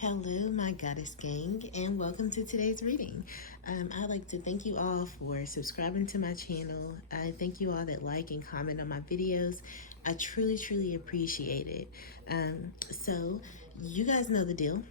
Hello, my goddess gang, and welcome to today's reading. I'd like to thank you all for subscribing to my channel. I thank you all that like and comment on my videos. I truly appreciate it. So, you guys know the deal.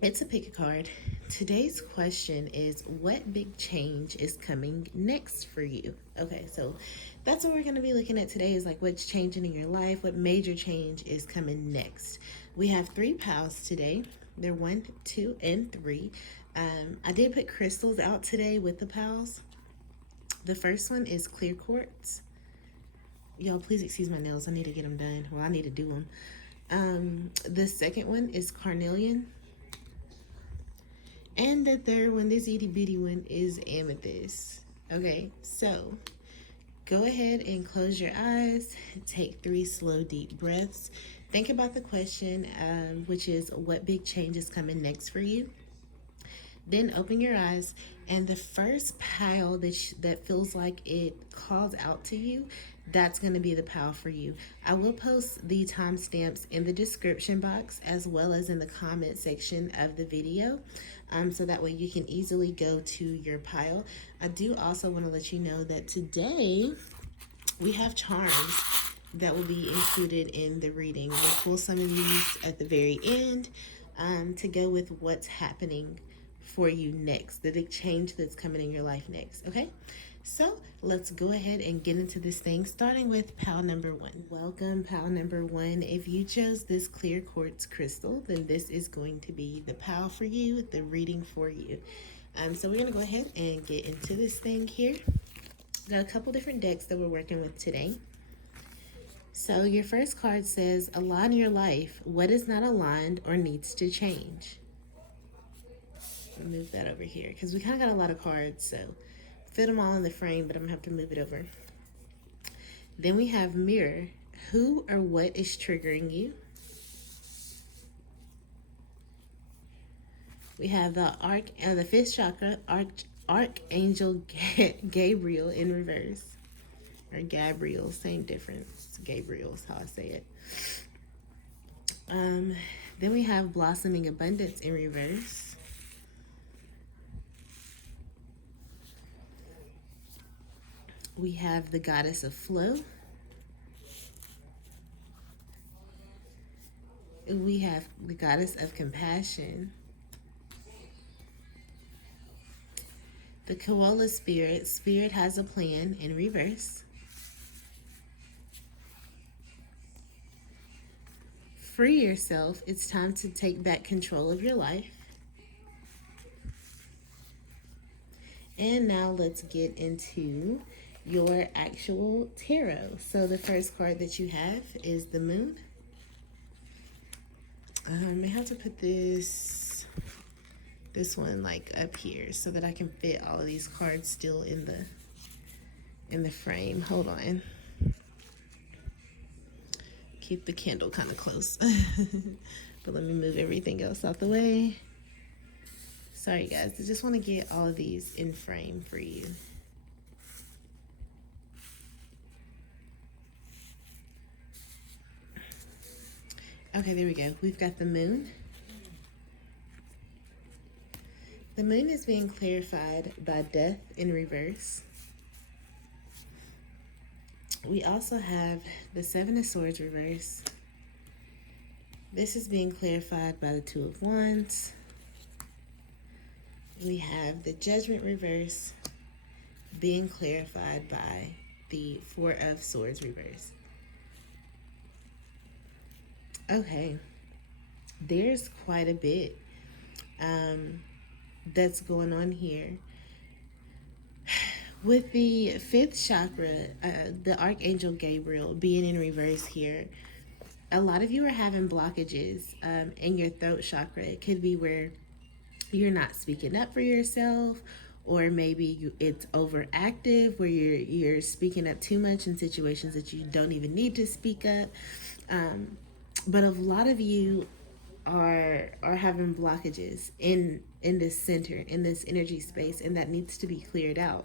It's a pick a card. Today's question is, what big change is coming next for you? Okay, so that's what we're going to be looking at today, is like what's changing in your life, what major change is coming next. We have three piles today. They're 1, 2, and 3. I did put crystals out today with the piles. The first one is clear quartz. Y'all, please excuse my nails. I need to get them done. Well, I need to do them. The second one is carnelian. And the third one, this itty bitty one, is amethyst. Okay, so go ahead and close your eyes. Take 3 slow, deep breaths. Think about the question, which is, what big change is coming next for you? Then open your eyes, and the first pile that feels like it calls out to you, that's going to be the pile for you. I will post the timestamps in the description box as well as in the comment section of the video, so that way you can easily go to your pile. I do also want to let you know that today we have charms that will be included in the reading. We'll pull some of these at the very end to go with what's happening for you next, the big change that's coming in your life next. Okay, so let's go ahead and get into this thing, starting with pile number 1. Welcome, pile number 1. If you chose this clear quartz crystal, then this is going to be the pile for you, the reading for you. So we're gonna go ahead and get into this thing here. Got a couple different decks that we're working with today. So your first card says, align your life. What is not aligned or needs to change? I'll move that over here because we kind of got a lot of cards, so fit them all in the frame, but I'm gonna have to move it over. Then we have mirror. Who or what is triggering you? We have the the 5th chakra, Archangel Gabriel in reverse. Or Gabriel, same difference. Gabriel is how I say it. Then we have blossoming abundance in reverse. We have the goddess of flow. We have the goddess of compassion. The koala spirit, spirit has a plan in reverse. Free yourself. It's time to take back control of your life. And now let's get into your actual tarot. So the first card that you have is the moon. I may have to put this one like up here so that I can fit all of these cards still in the frame. Hold on. Keep the candle kind of close. But let me move everything else out the way. Sorry guys, I just want to get all of these in frame for you. Okay, there we go. We've got the moon. The moon is being clarified by death in reverse. We also have the 7 of Swords reverse. This is being clarified by the 2 of Wands. We have the Judgment reverse being clarified by the 4 of Swords reverse. Okay, there's quite a bit that's going on here. With the 5th chakra, the Archangel Gabriel being in reverse here, a lot of you are having blockages in your throat chakra. It could be where you're not speaking up for yourself, or maybe it's overactive where you're speaking up too much in situations that you don't even need to speak up. But a lot of you are having blockages in this center, in this energy space, and that needs to be cleared out.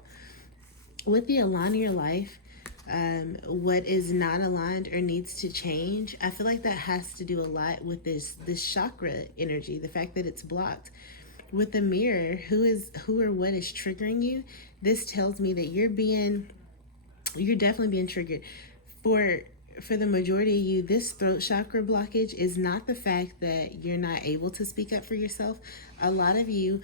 With the align your life, what is not aligned or needs to change. I feel like that has to do a lot with this chakra energy, the fact that it's blocked. With the mirror, who or what is triggering you, this tells me that you're definitely being triggered. For the majority of you, this throat chakra blockage is not the fact that you're not able to speak up for yourself. A lot of you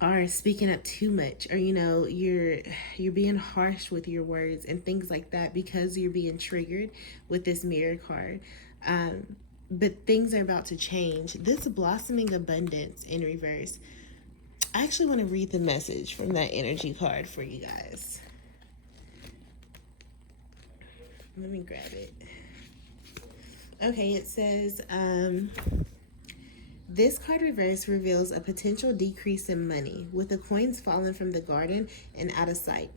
are speaking up too much, or you're being harsh with your words and things like that because you're being triggered with this mirror card. But things are about to change. This blossoming abundance in reverse. I actually want to read the message from that energy card for you guys. Let me grab it. Okay, it says, this card reverse reveals a potential decrease in money, with the coins falling from the garden and out of sight.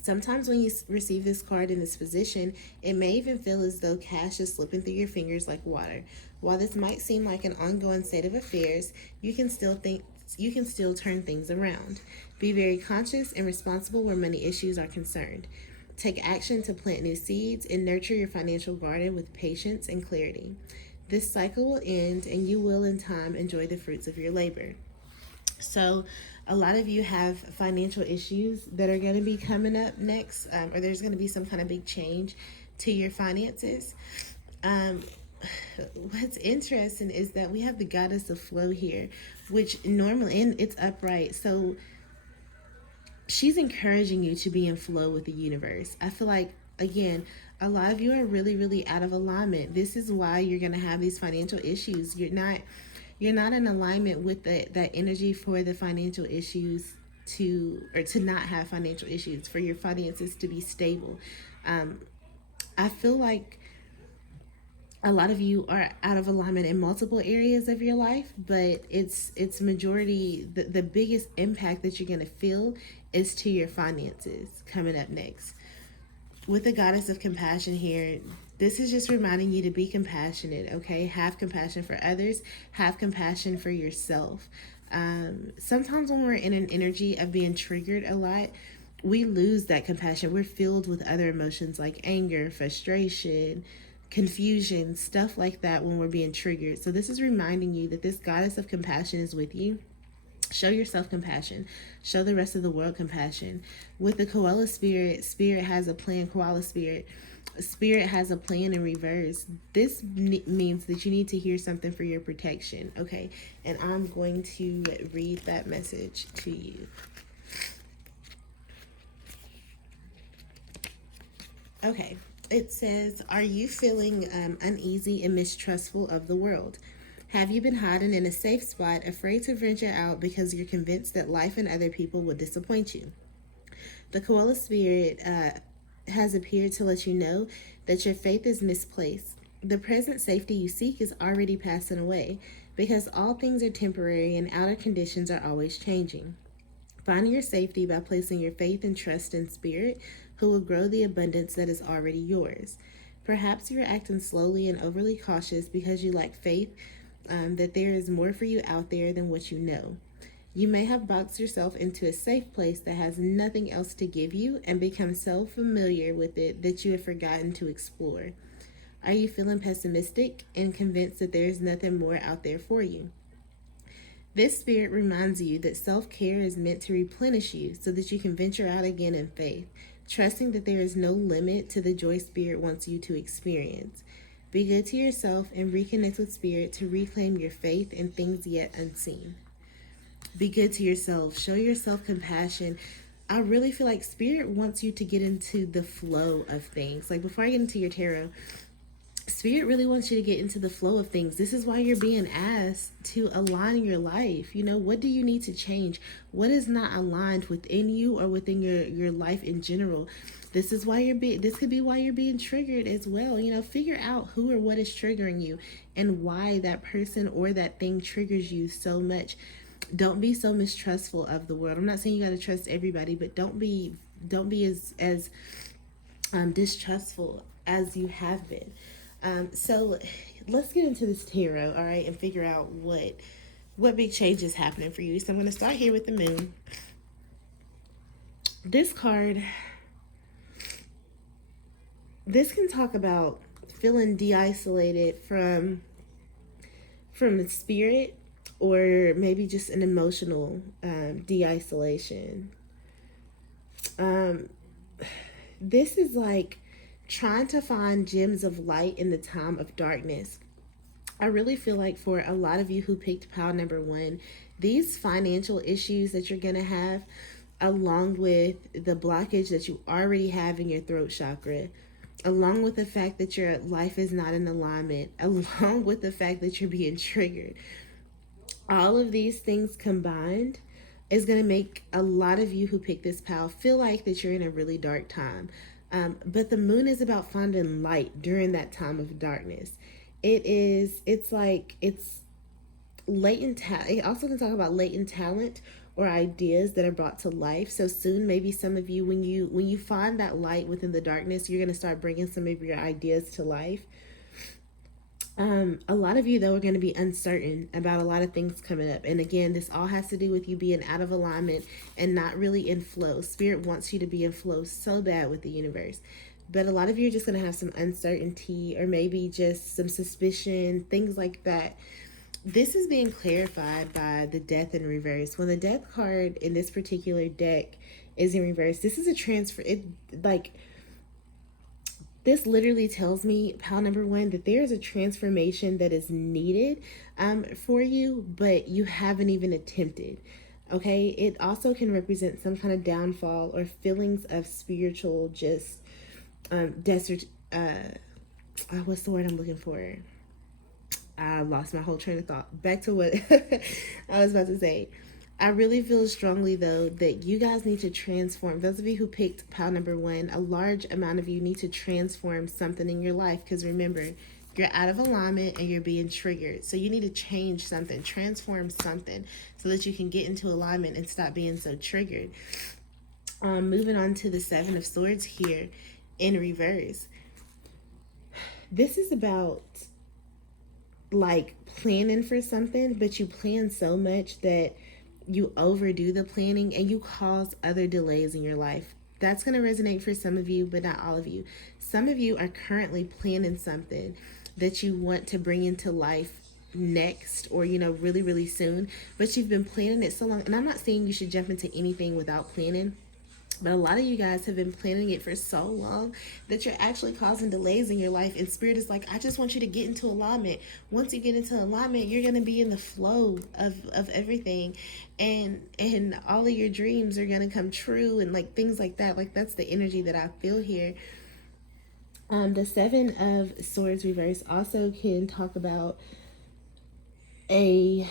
Sometimes when you receive this card in this position, it may even feel as though cash is slipping through your fingers like water. While this might seem like an ongoing state of affairs, you can still turn things around. Be very conscious and responsible where money issues are concerned. Take action to plant new seeds and nurture your financial garden with patience and clarity. This cycle will end and you will in time enjoy the fruits of your labor. So a lot of you have financial issues that are going to be coming up next, or there's going to be some kind of big change to your finances. What's interesting is that we have the goddess of flow here, which normally, and it's upright. So she's encouraging you to be in flow with the universe. I feel like, again, a lot of you are really, really out of alignment. This is why you're going to have these financial issues. You're not in alignment with that energy for the financial issues to not have financial issues, for your finances to be stable. I feel like a lot of you are out of alignment in multiple areas of your life, but it's majority, the biggest impact that you're going to feel is to your finances coming up next. With the goddess of compassion here, this is just reminding you to be compassionate, okay? Have compassion for others, have compassion for yourself. Sometimes when we're in an energy of being triggered a lot, we lose that compassion. We're filled with other emotions like anger, frustration, confusion, stuff like that when we're being triggered. So this is reminding you that this goddess of compassion is with you. Show yourself compassion. Show the rest of the world compassion. With the koala spirit, spirit has a plan. Koala spirit has a plan in reverse. This means that you need to hear something for your protection, okay? And I'm going to read that message to you. Okay, it says, are you feeling uneasy and mistrustful of the world? Have you been hiding in a safe spot, afraid to venture out because you're convinced that life and other people will disappoint you? The koala spirit has appeared to let you know that your faith is misplaced. The present safety you seek is already passing away, because all things are temporary and outer conditions are always changing. Find your safety by placing your faith and trust in Spirit, who will grow the abundance that is already yours. Perhaps you're acting slowly and overly cautious because you lack faith that there is more for you out there than what you know. You may have boxed yourself into a safe place that has nothing else to give you and become so familiar with it that you have forgotten to explore. Are you feeling pessimistic and convinced that there is nothing more out there for you? This spirit reminds you that self-care is meant to replenish you so that you can venture out again in faith, trusting that there is no limit to the joy Spirit wants you to experience. Be good to yourself and reconnect with Spirit to reclaim your faith in things yet unseen. Be good to yourself. Show yourself compassion. I really feel like Spirit wants you to get into the flow of things. Like, before I get into your tarot, Spirit really wants you to get into the flow of things. This is why you're being asked to align your life. You know, what do you need to change? What is not aligned within you or within your life in general? This is why this could be why you're being triggered as well. You know, figure out who or what is triggering you and why that person or that thing triggers you so much. Don't be so mistrustful of the world. I'm not saying you got to trust everybody, but don't be as distrustful as you have been. So let's get into this tarot, all right, and figure out what big change is happening for you. So I'm going to start here with the moon. This card this can talk about feeling de-isolated from the spirit, or maybe just an emotional de-isolation. Um, this is like trying to find gems of light in the time of darkness. I really feel like for a lot of you who picked pile number one, these financial issues that you're going to have, along with the blockage that you already have in your throat chakra, along with the fact that your life is not in alignment, along with the fact that you're being triggered, all of these things combined is going to make a lot of you who pick this pile feel like that you're in a really dark time. But the moon is about finding light during that time of darkness. It's like it's latent talent. It also can talk about latent talent or ideas that are brought to life. So soon, maybe some of you, when you find that light within the darkness, you're going to start bringing some of your ideas to life. A lot of you, though, are going to be uncertain about a lot of things coming up. And again, this all has to do with you being out of alignment and not really in flow. Spirit wants you to be in flow so bad with the universe. But a lot of you are just going to have some uncertainty, or maybe just some suspicion, things like that. This is being clarified by the death in reverse. When the death card in this particular deck is in reverse, this is a transfer. This literally tells me, pile number one, that there is a transformation that is needed for you, but you haven't even attempted. Okay, it also can represent some kind of downfall or feelings of spiritual just desert. What's the word I'm looking for? I lost my whole train of thought. Back to what I was about to say. I really feel strongly, though, that you guys need to transform. Those of you who picked pile number one, a large amount of you need to transform something in your life. Because remember, you're out of alignment and you're being triggered. So you need to change something, transform something, so that you can get into alignment and stop being so triggered. Moving on to the Seven of Swords here in reverse. This is about like planning for something, but you plan so much that you overdo the planning and you cause other delays in your life. That's going to resonate for some of you, but not all of you. Some of you are currently planning something that you want to bring into life next, or really, really soon, but you've been planning it so long. And I'm not saying you should jump into anything without planning, but a lot of you guys have been planning it for so long that you're actually causing delays in your life. And Spirit is like, I just want you to get into alignment. Once you get into alignment, you're going to be in the flow of everything. And all of your dreams are going to come true, and like things like that. Like, that's the energy that I feel here. The Seven of Swords reverse also can talk about a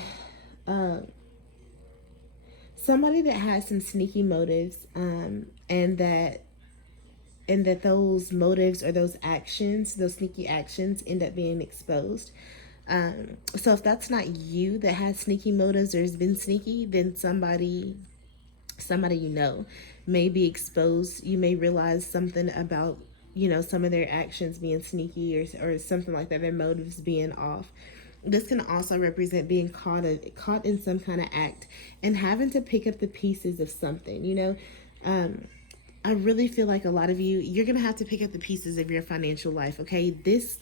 somebody that has some sneaky motives, and that those motives or those actions, those sneaky actions, end up being exposed. So if that's not you that has sneaky motives or has been sneaky, then somebody may be exposed. You may realize something about some of their actions being sneaky, or something like that, their motives being off. This can also represent being caught in some kind of act and having to pick up the pieces of something. I really feel like a lot of you're going to have to pick up the pieces of your financial life, okay? This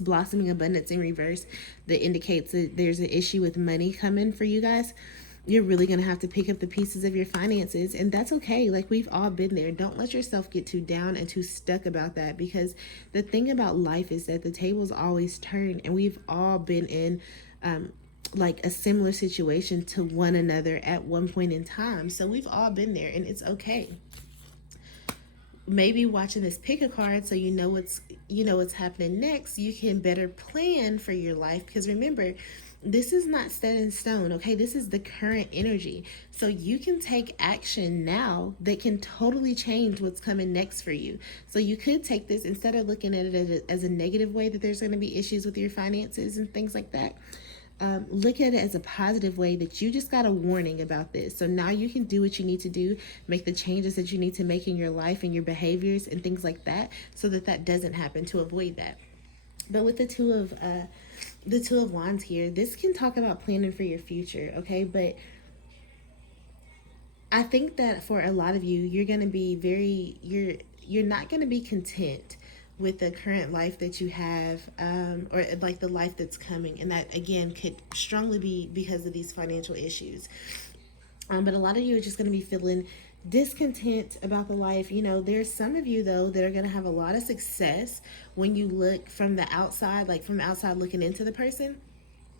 blossoming abundance in reverse that indicates that there's an issue with money coming for you guys. You're really going to have to pick up the pieces of your finances, and that's okay. Like, we've all been there. Don't let yourself get too down and too stuck about that, because the thing about life is that the tables always turn, and we've all been in like a similar situation to one another at one point in time. So we've all been there, and it's okay. Maybe watching this pick a card, so you know what's happening next, you can better plan for your life. Because remember, this is not set in stone, okay? This is the current energy. So you can take action now that can totally change what's coming next for you. So you could take this, instead of looking at it as a negative way, that there's going to be issues with your finances and things like that. Look at it as a positive way, that you just got a warning about this. So now you can do what you need to do, make the changes that you need to make in your life and your behaviors and things like that, so that doesn't happen, to avoid that. But with the Two of Wands here, this can talk about planning for your future, okay? But I think that for a lot of you, you're going to be you're not going to be content with the current life that you have, or like the life that's coming. And that, again, could strongly be because of these financial issues. But a lot of you are just going to be feeling discontent about the life. There's some of you, though, that are going to have a lot of success when you look from the outside, like from outside looking into the person,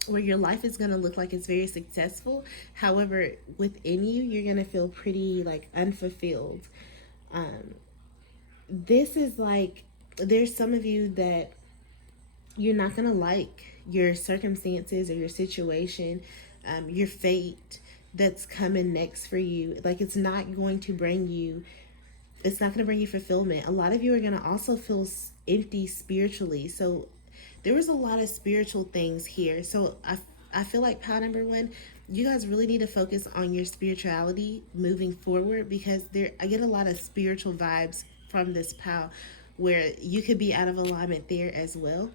where your life is going to look like it's very successful. However, within you, you're going to feel pretty like unfulfilled. This is like, there's some of you that you're not going to like your circumstances or your situation, your fate that's coming next for you. Like, it's not going to bring you fulfillment. A lot of you are going to also feel empty spiritually. So there was a lot of spiritual things here. So I feel like pile number one, you guys really need to focus on your spirituality moving forward, because I get a lot of spiritual vibes from this pile where you could be out of alignment there as well.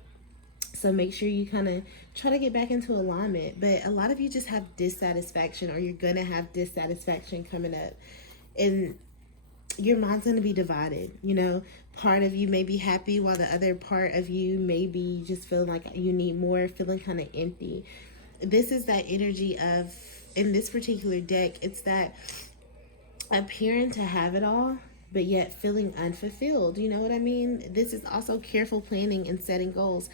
So make sure you kind of try to get back into alignment. But a lot of you just have dissatisfaction, or you're going to have dissatisfaction coming up. And your mind's going to be divided. Part of you may be happy while the other part of you may be just feeling like you need more, feeling kind of empty. This is that energy of, in this particular deck, it's that appearing to have it all, but yet feeling unfulfilled. You know what I mean? This is also careful planning and setting goals.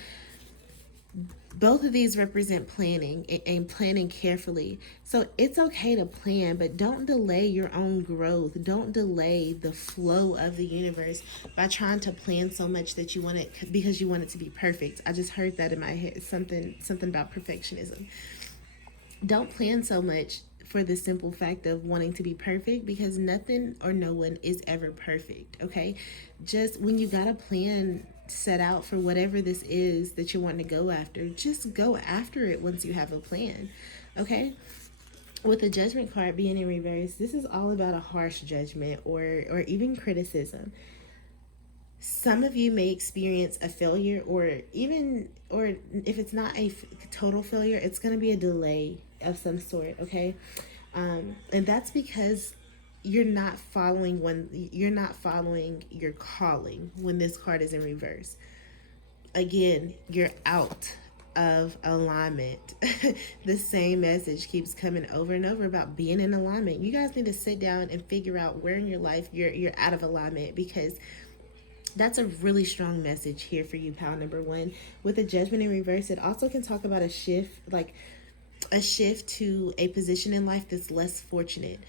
Both of these represent planning and planning carefully. So it's okay to plan, but don't delay your own growth. Don't delay the flow of the universe by trying to plan so much that you want it because you want it to be perfect. I just heard that in my head, something about perfectionism. Don't plan so much for the simple fact of wanting to be perfect, because nothing or no one is ever perfect, okay? Just when you got a plan set out for whatever this is that you're wanting to go after, just go after it once you have a plan, okay? With the Judgment card being in reverse, this is all about a harsh judgment or even criticism. Some of you may experience a failure, or if it's not a total failure, it's going to be a delay of some sort, okay? And that's because you're not following your calling when this card is in reverse. Again, you're out of alignment. The same message keeps coming over and over about being in alignment. You guys need to sit down and figure out where in your life you're out of alignment, because that's a really strong message here for you, pile number one. With the Judgment in reverse, it also can talk about a shift to a position in life that's less fortunate.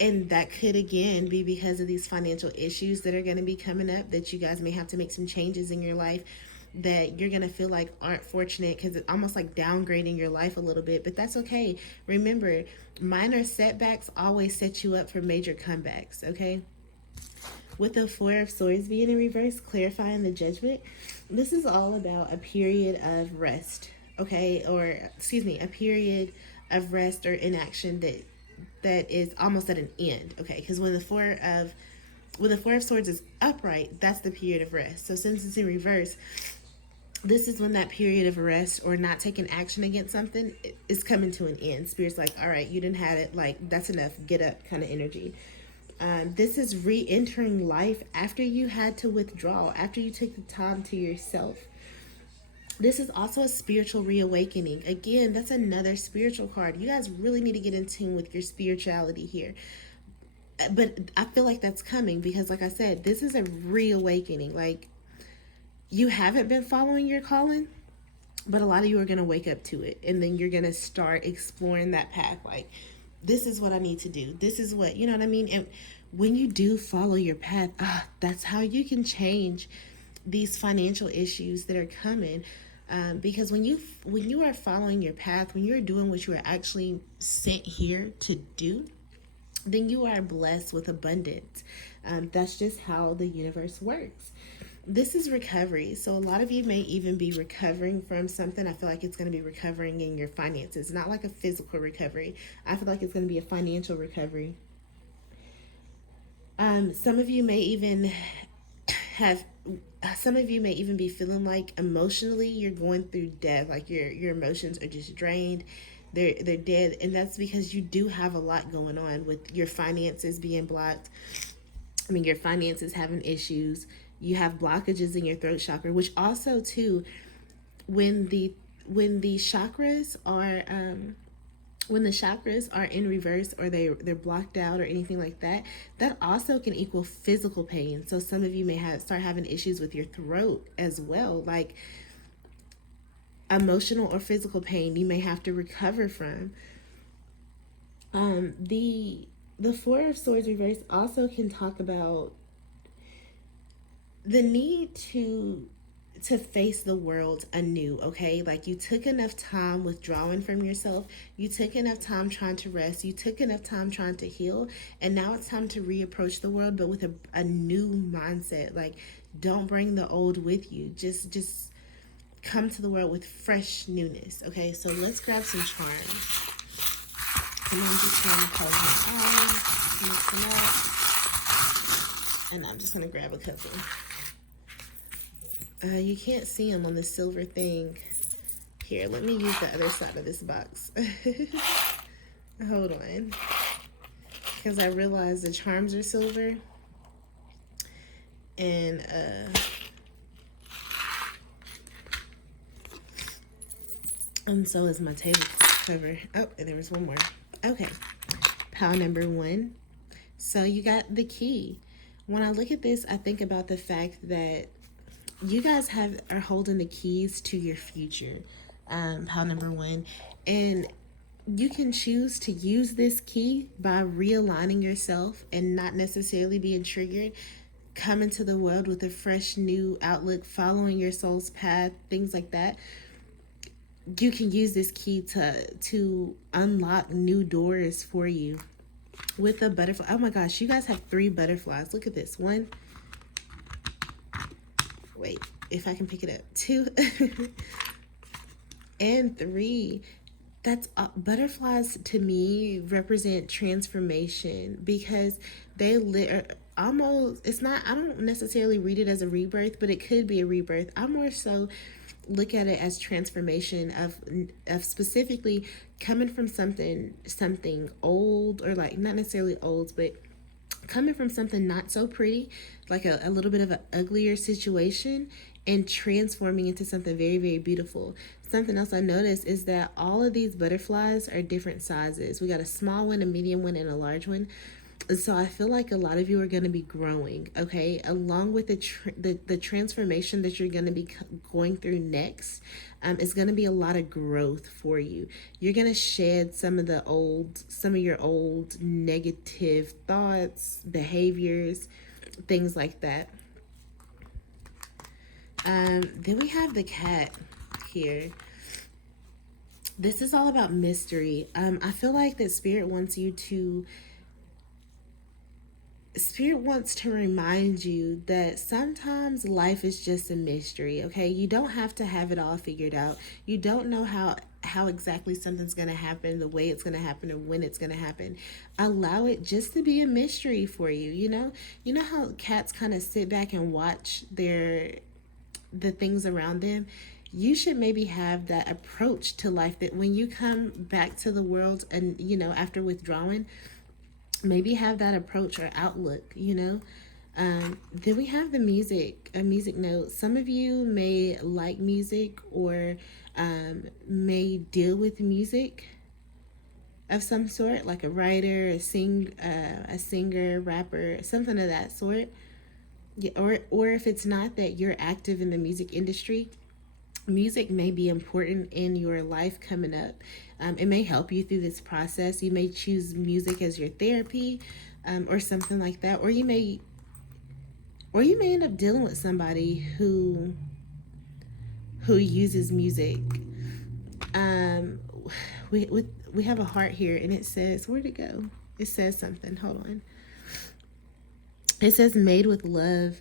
And that could, again, be because of these financial issues that are going to be coming up, that you guys may have to make some changes in your life that you're going to feel like aren't fortunate, because it's almost like downgrading your life a little bit. But that's okay. Remember, minor setbacks always set you up for major comebacks, okay? With the Four of Swords being in reverse, clarifying the Judgment, this is all about a period of rest, okay? A period of rest or inaction that is almost at an end, okay? Because when the Four of Swords is upright, that's the period of rest. So since it's in reverse, this is when that period of rest or not taking action against something is coming to an end. Spirit's like, all right, you didn't have it, like, that's enough, get up kind of energy. This is re-entering life after you had to withdraw, after you took the time to yourself. This is also a spiritual reawakening. Again, that's another spiritual card. You guys really need to get in tune with your spirituality here. But I feel like that's coming because, like I said, this is a reawakening. Like, you haven't been following your calling, but a lot of you are going to wake up to it. And then you're going to start exploring that path. Like, this is what I need to do. This is what, you know what I mean? And when you do follow your path, that's how you can change these financial issues that are coming. Because when you are following your path, when you're doing what you are actually sent here to do, then you are blessed with abundance. That's just how the universe works. This is recovery. So a lot of you may even be recovering from something. I feel like it's going to be recovering in your finances, not like a physical recovery. I feel like it's going to be a financial recovery. Some of you may even be feeling like emotionally you're going through death, like your emotions are just drained. They're dead, and that's because you do have a lot going on with your finances being blocked. mean, your finances having issues, you have blockages in your throat chakra, which also too, when the chakras are when the chakras are in reverse, or they're blocked out or anything like that, that also can equal physical pain. So some of you may start having issues with your throat as well, like emotional or physical pain you may have to recover from. The Four of Swords reverse also can talk about the need to face the world anew. Okay, like you took enough time withdrawing from yourself, you took enough time trying to rest, you took enough time trying to heal, and now it's time to reapproach the world, but with a new mindset. Like, don't bring the old with you, just come to the world with fresh newness. Okay, so let's grab some charms. And I'm just going to close my eyes, mix them up, and I'm just going to grab a couple. You can't see them on the silver thing. Here, let me use the other side of this box. Hold on. Because I realized the charms are silver. And, so is my table cover. Oh, and there was one more. Okay. Pile number 1. So you got the key. When I look at this, I think about the fact that you guys are holding the keys to your future. Pile number 1. And you can choose to use this key by realigning yourself and not necessarily being triggered, coming to the world with a fresh new outlook, following your soul's path, things like that. You can use this key to unlock new doors for you. With a butterfly. Oh my gosh, you guys have 3 butterflies. Look at this. 1. Wait, if I can pick it up. 2. And 3. That's butterflies to me represent transformation, because they almost, it's not, I don't necessarily read it as a rebirth, but it could be a rebirth. I more so look at it as transformation of specifically coming from something old, or like not necessarily old, but coming from something not so pretty, like a little bit of an uglier situation, and transforming into something very, very beautiful. Something else I noticed is that all of these butterflies are different sizes. We got a small one, a medium one, and a large one. So I feel like a lot of you are going to be growing, okay? Along with the transformation that you're going to be going through next, is going to be a lot of growth for you. You're going to shed some of your old negative thoughts, behaviors, things like that. Then we have the cat here. This is all about mystery. I feel like that Spirit wants to remind you that sometimes life is just a mystery, okay? You don't have to have it all figured out. You don't know how exactly something's going to happen, the way it's going to happen, or when it's going to happen. Allow it just to be a mystery for you, you know? You know how cats kind of sit back and watch the things around them? You should maybe have that approach to life, that when you come back to the world and, after withdrawing, maybe have that approach or outlook, Then we have a music note. Some of you may like music, or may deal with music of some sort, like a writer, a singer, rapper, something of that sort. Yeah, or if it's not that you're active in the music industry, music may be important in your life coming up. It may help you through this process. You may choose music as your therapy, or something like that. Or you may end up dealing with somebody who uses music. We have a heart here, and it says, where'd it go? It says something. Hold on. It says made with love.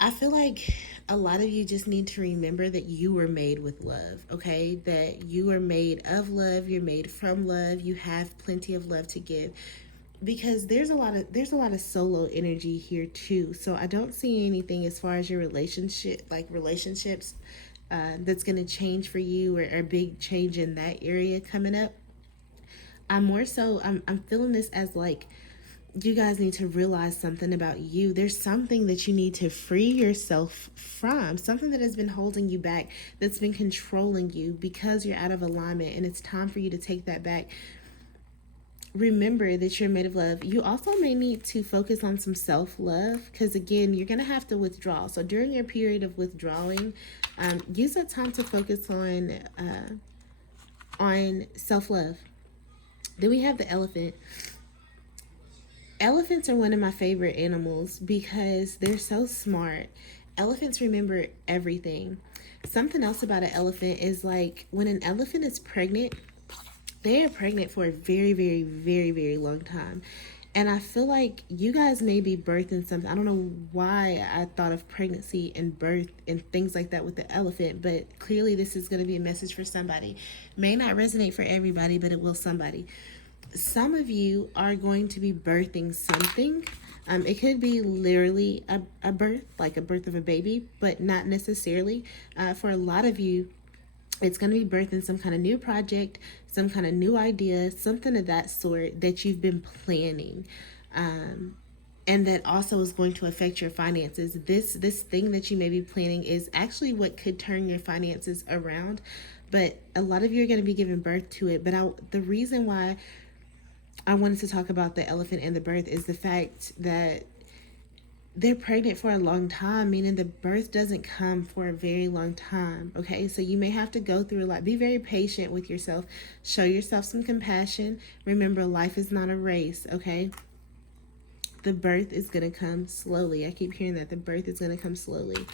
I feel like a lot of you just need to remember that you were made with love, okay? That you are made of love, you're made from love, you have plenty of love to give. Because there's a lot of solo energy here too. So I don't see anything as far as your relationships that's going to change for you, or a big change in that area coming up. I'm feeling this as like you guys need to realize something about you. There's something that you need to free yourself from, something that has been holding you back, that's been controlling you because you're out of alignment, and it's time for you to take that back. Remember that you're made of love. You also may need to focus on some self-love, because again, you're going to have to withdraw. So during your period of withdrawing, use that time to focus on self-love. Then we have the elephant. Elephants are one of my favorite animals because they're so smart. Elephants remember everything. Something else about an elephant is, like, when an elephant is pregnant, they are pregnant for a very, very, very, very long time. And I feel like you guys may be birthing something. I don't know why I thought of pregnancy and birth and things like that with the elephant, but clearly this is going to be a message for somebody. May not resonate for everybody, but it will somebody. Some of you are going to be birthing something. It could be literally a birth, like a birth of a baby, but not necessarily. For a lot of you, it's going to be birthing some kind of new project, some kind of new idea, something of that sort that you've been planning. And that also is going to affect your finances. This thing that you may be planning is actually what could turn your finances around. But a lot of you are going to be giving birth to it. But the reason why I wanted to talk about the elephant and the birth is the fact that they're pregnant for a long time, meaning the birth doesn't come for a very long time. Okay, so you may have to go through a lot. Be very patient with yourself. Show yourself some compassion. Remember, life is not a race. Okay, the birth is going to come slowly. I keep hearing that the birth is going to come slowly.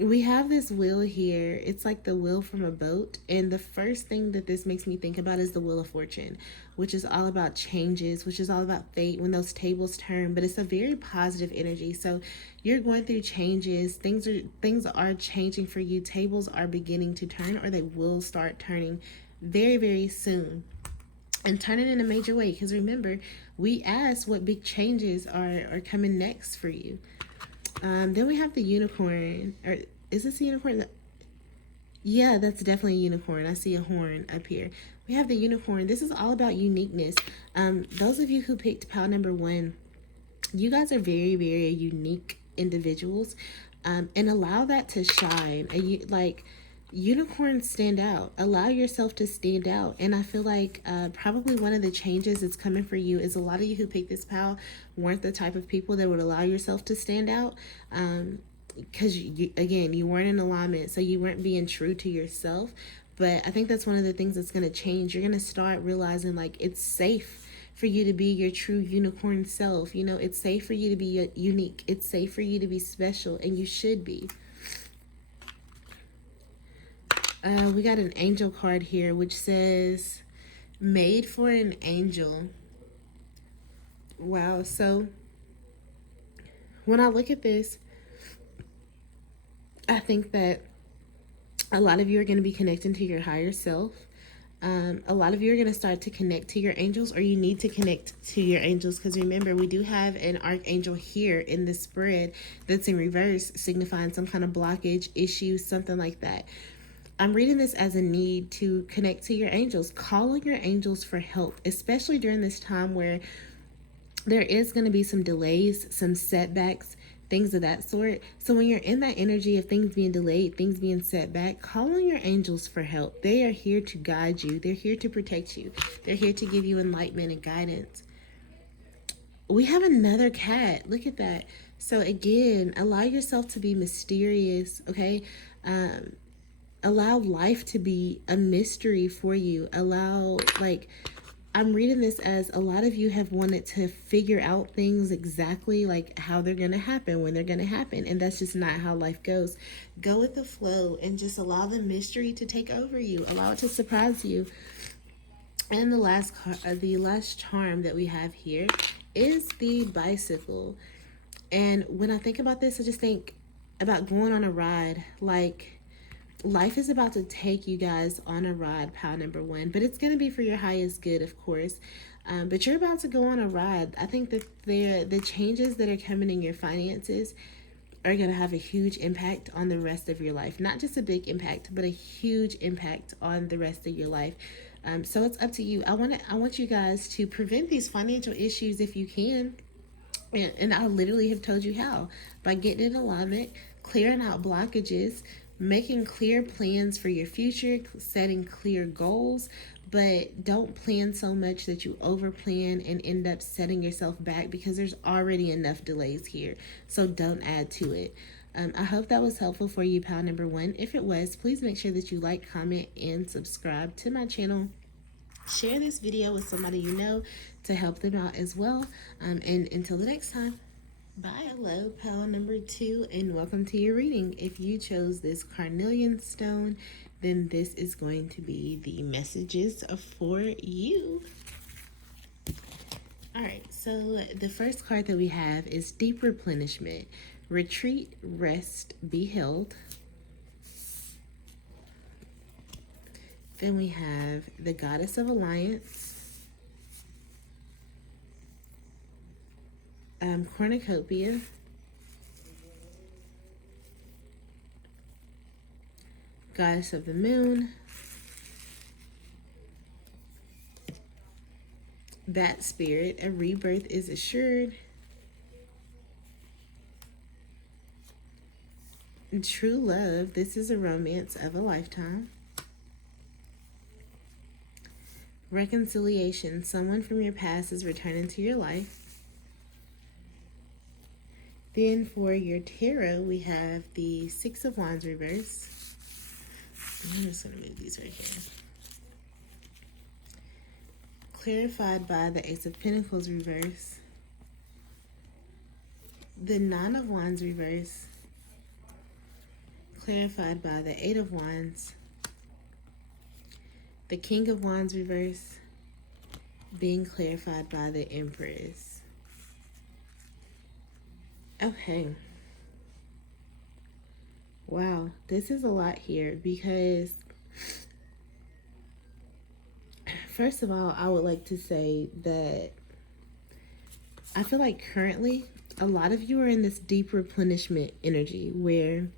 We have this wheel here. It's like the wheel from a boat. And the first thing that this makes me think about is the Wheel of Fortune, which is all about changes, which is all about fate, when those tables turn. But it's a very positive energy. So you're going through changes. Things are changing for you. Tables are beginning to turn, or they will start turning very, very soon. And turning in a major way. Because remember, we asked what big changes are coming next for you. Then we have the unicorn. Or is this a unicorn? Yeah, that's definitely a unicorn. I see a horn up here. We have the unicorn. This is all about uniqueness. Those of you who picked pile number 1, you guys are very, very unique individuals. And allow that to shine. Unicorns stand out. Allow yourself to stand out. And I feel like probably one of the changes that's coming for you is a lot of you who picked this pile weren't the type of people that would allow yourself to stand out. Because, you weren't in alignment. So you weren't being true to yourself. But I think that's one of the things that's going to change. You're going to start realizing, like, it's safe for you to be your true unicorn self. You know, it's safe for you to be unique. It's safe for you to be special. And you should be. We got an angel card here, which says, made for an angel. Wow. So when I look at this, I think that a lot of you are going to be connecting to your higher self. A lot of you are going to start to connect to your angels, or you need to connect to your angels, because remember, we do have an archangel here in the spread that's in reverse, signifying some kind of blockage, issue, something like that. I'm reading this as a need to connect to your angels. Call on your angels for help, especially during this time where there is going to be some delays, some setbacks, things of that sort. So when you're in that energy of things being delayed, things being set back, call on your angels for help. They are here to guide you. They're here to protect you. They're here to give you enlightenment and guidance. We have another cat. Look at that. So again, allow yourself to be mysterious, okay? Allow life to be a mystery for you. I'm reading this as a lot of you have wanted to figure out things exactly, like how they're going to happen, when they're going to happen. And that's just not how life goes. Go with the flow and just allow the mystery to take over you. Allow it to surprise you. And the last charm that we have here is the bicycle. And when I think about this, I just think about going on a ride. Like, life is about to take you guys on a ride, pile number 1, but it's going to be for your highest good, of course. But you're about to go on a ride. I think that the changes that are coming in your finances are going to have a huge impact on the rest of your life. Not just a big impact, but a huge impact on the rest of your life. So it's up to you. I want you guys to prevent these financial issues if you can. And I literally have told you how, by getting in alignment, clearing out blockages, making clear plans for your future, setting clear goals, but don't plan so much that you overplan and end up setting yourself back, because there's already enough delays here. So don't add to it. I hope that was helpful for you, pal number one. If it was, please make sure that you like, comment, and subscribe to my channel. Share this video with somebody you know to help them out as well. And until the next time, bye. Hello, pal number two, and welcome to your reading. If you chose this Carnelian stone, then this is going to be the messages for you. All right, so the first card that we have is Deep Replenishment. Retreat, rest, be held. Then we have the Goddess of Alliance, Cornucopia, Goddess of the Moon, Bat Spirit, a rebirth is assured, True Love, this is a romance of a lifetime, Reconciliation, someone from your past is returning to your life. Then for your tarot, we have the Six of Wands reverse. I'm just going to move these right here. Clarified by the Ace of Pentacles reverse. The Nine of Wands reverse. Clarified by the Eight of Wands. The King of Wands reverse being clarified by the Empress. Okay. Wow, this is a lot here because, first of all, I would like to say that I feel like currently a lot of you are in this deep replenishment energy where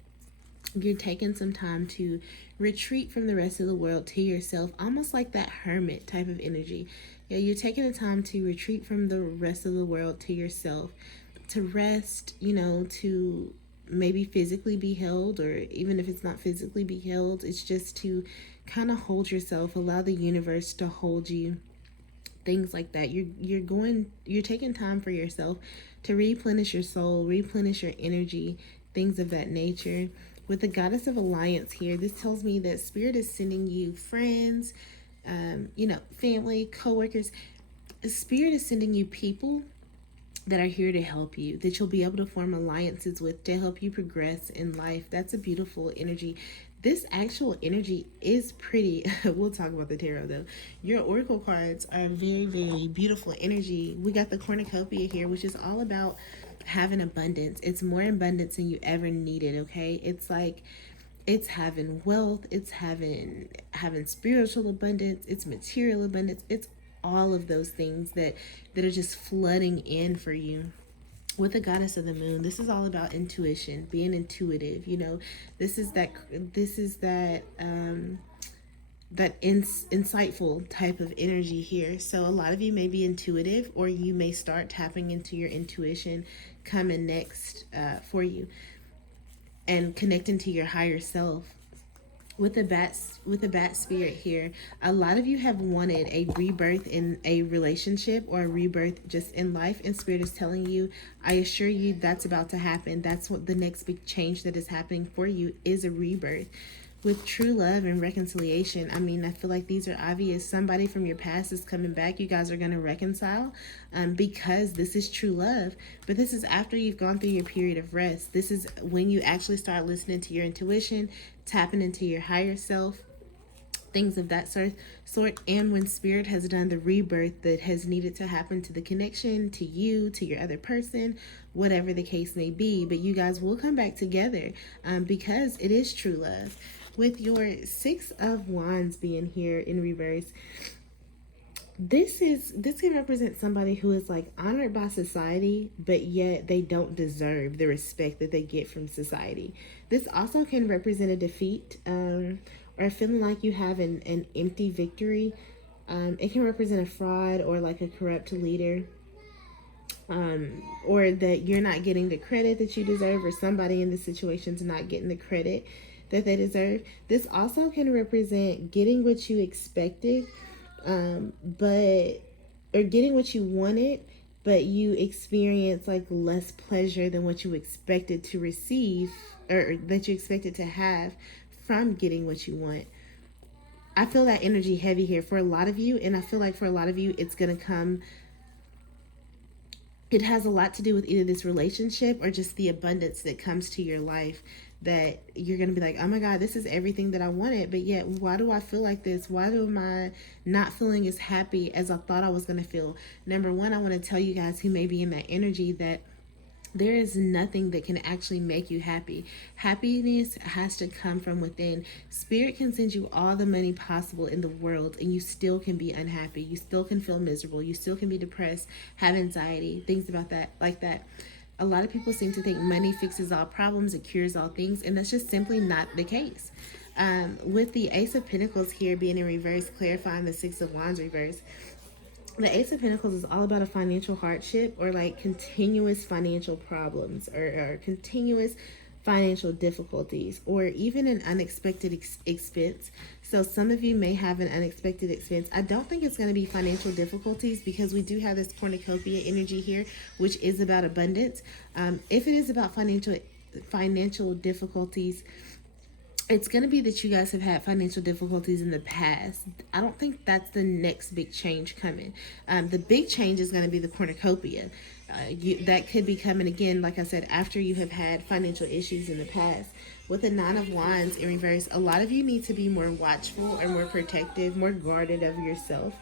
you're taking some time to retreat from the rest of the world to yourself, almost like that hermit type of energy. Yeah, you're taking the time to retreat from the rest of the world to yourself, to rest, you know, to maybe physically be held, or even if it's not physically be held, it's just to kind of hold yourself, allow the universe to hold you, things like that. You're taking time for yourself to replenish your soul, replenish your energy, things of that nature. With the Goddess of Alliance here, this tells me that Spirit is sending you friends, family, co-workers. Spirit is sending you people that are here to help you, that you'll be able to form alliances with to help you progress in life. That's a beautiful energy. This actual energy is pretty. We'll talk about the tarot though. Your oracle cards are very, very beautiful energy. We got the Cornucopia here, which is all about having abundance. It's more abundance than you ever needed, okay? It's like it's having wealth, it's having spiritual abundance, it's material abundance, it's all of those things that are just flooding in for you. With the Goddess of the Moon, this is all about intuition, being intuitive. You know, this is that insightful type of energy here. So a lot of you may be intuitive, or you may start tapping into your intuition coming next for you, and connecting to your higher self. With the bat spirit here, a lot of you have wanted a rebirth in a relationship, or a rebirth just in life, and Spirit is telling you, I assure you that's about to happen. That's what the next big change that is happening for you is, a rebirth. With true love and reconciliation, I mean, I feel like these are obvious. Somebody from your past is coming back. You guys are going to reconcile because this is true love. But this is after you've gone through your period of rest. This is when you actually start listening to your intuition, tapping into your higher self, things of that sort. And when Spirit has done the rebirth that has needed to happen to the connection, to you, to your other person, whatever the case may be. But you guys will come back together because it is true love. With your Six of Wands being here in reverse, this can represent somebody who is like honored by society, but yet they don't deserve the respect that they get from society. This also can represent a defeat, or feeling like you have an empty victory. It can represent a fraud or like a corrupt leader, or that you're not getting the credit that you deserve, or somebody in the situation's not getting the credit that they deserve. This also can represent getting what you expected, but or getting what you wanted, but you experience like less pleasure than what you expected to receive, or that you expected to have from getting what you want. I feel that energy heavy here for a lot of you, and I feel like for a lot of you, it's going to come. It has a lot to do with either this relationship or just the abundance that comes to your life, that you're going to be like, oh my God, this is everything that I wanted, but yet why do I feel like this? Why am I not feeling as happy as I thought I was going to feel? Number one, I want to tell you guys who may be in that energy that there is nothing that can actually make you happy. Happiness has to come from within. Spirit can send you all the money possible in the world, and you still can be unhappy. You still can feel miserable. You still can be depressed, have anxiety, things about that, like that. A lot of people seem to think money fixes all problems, it cures all things, and that's just simply not the case. With the Ace of Pentacles here being in reverse, clarifying the Six of Wands reverse, the Ace of Pentacles is all about a financial hardship, or like continuous financial problems, or continuous financial difficulties, or even an unexpected expense. So some of you may have an unexpected expense. I don't think it's going to be financial difficulties, because we do have this cornucopia energy here, which is about abundance. If it is about financial difficulties, it's going to be that you guys have had financial difficulties in the past. I don't think that's the next big change coming. The big change is going to be the cornucopia. That could be coming again, like I said, after you have had financial issues in the past. With the Nine of Wands in reverse, a lot of you need to be more watchful or more protective, more guarded of yourself.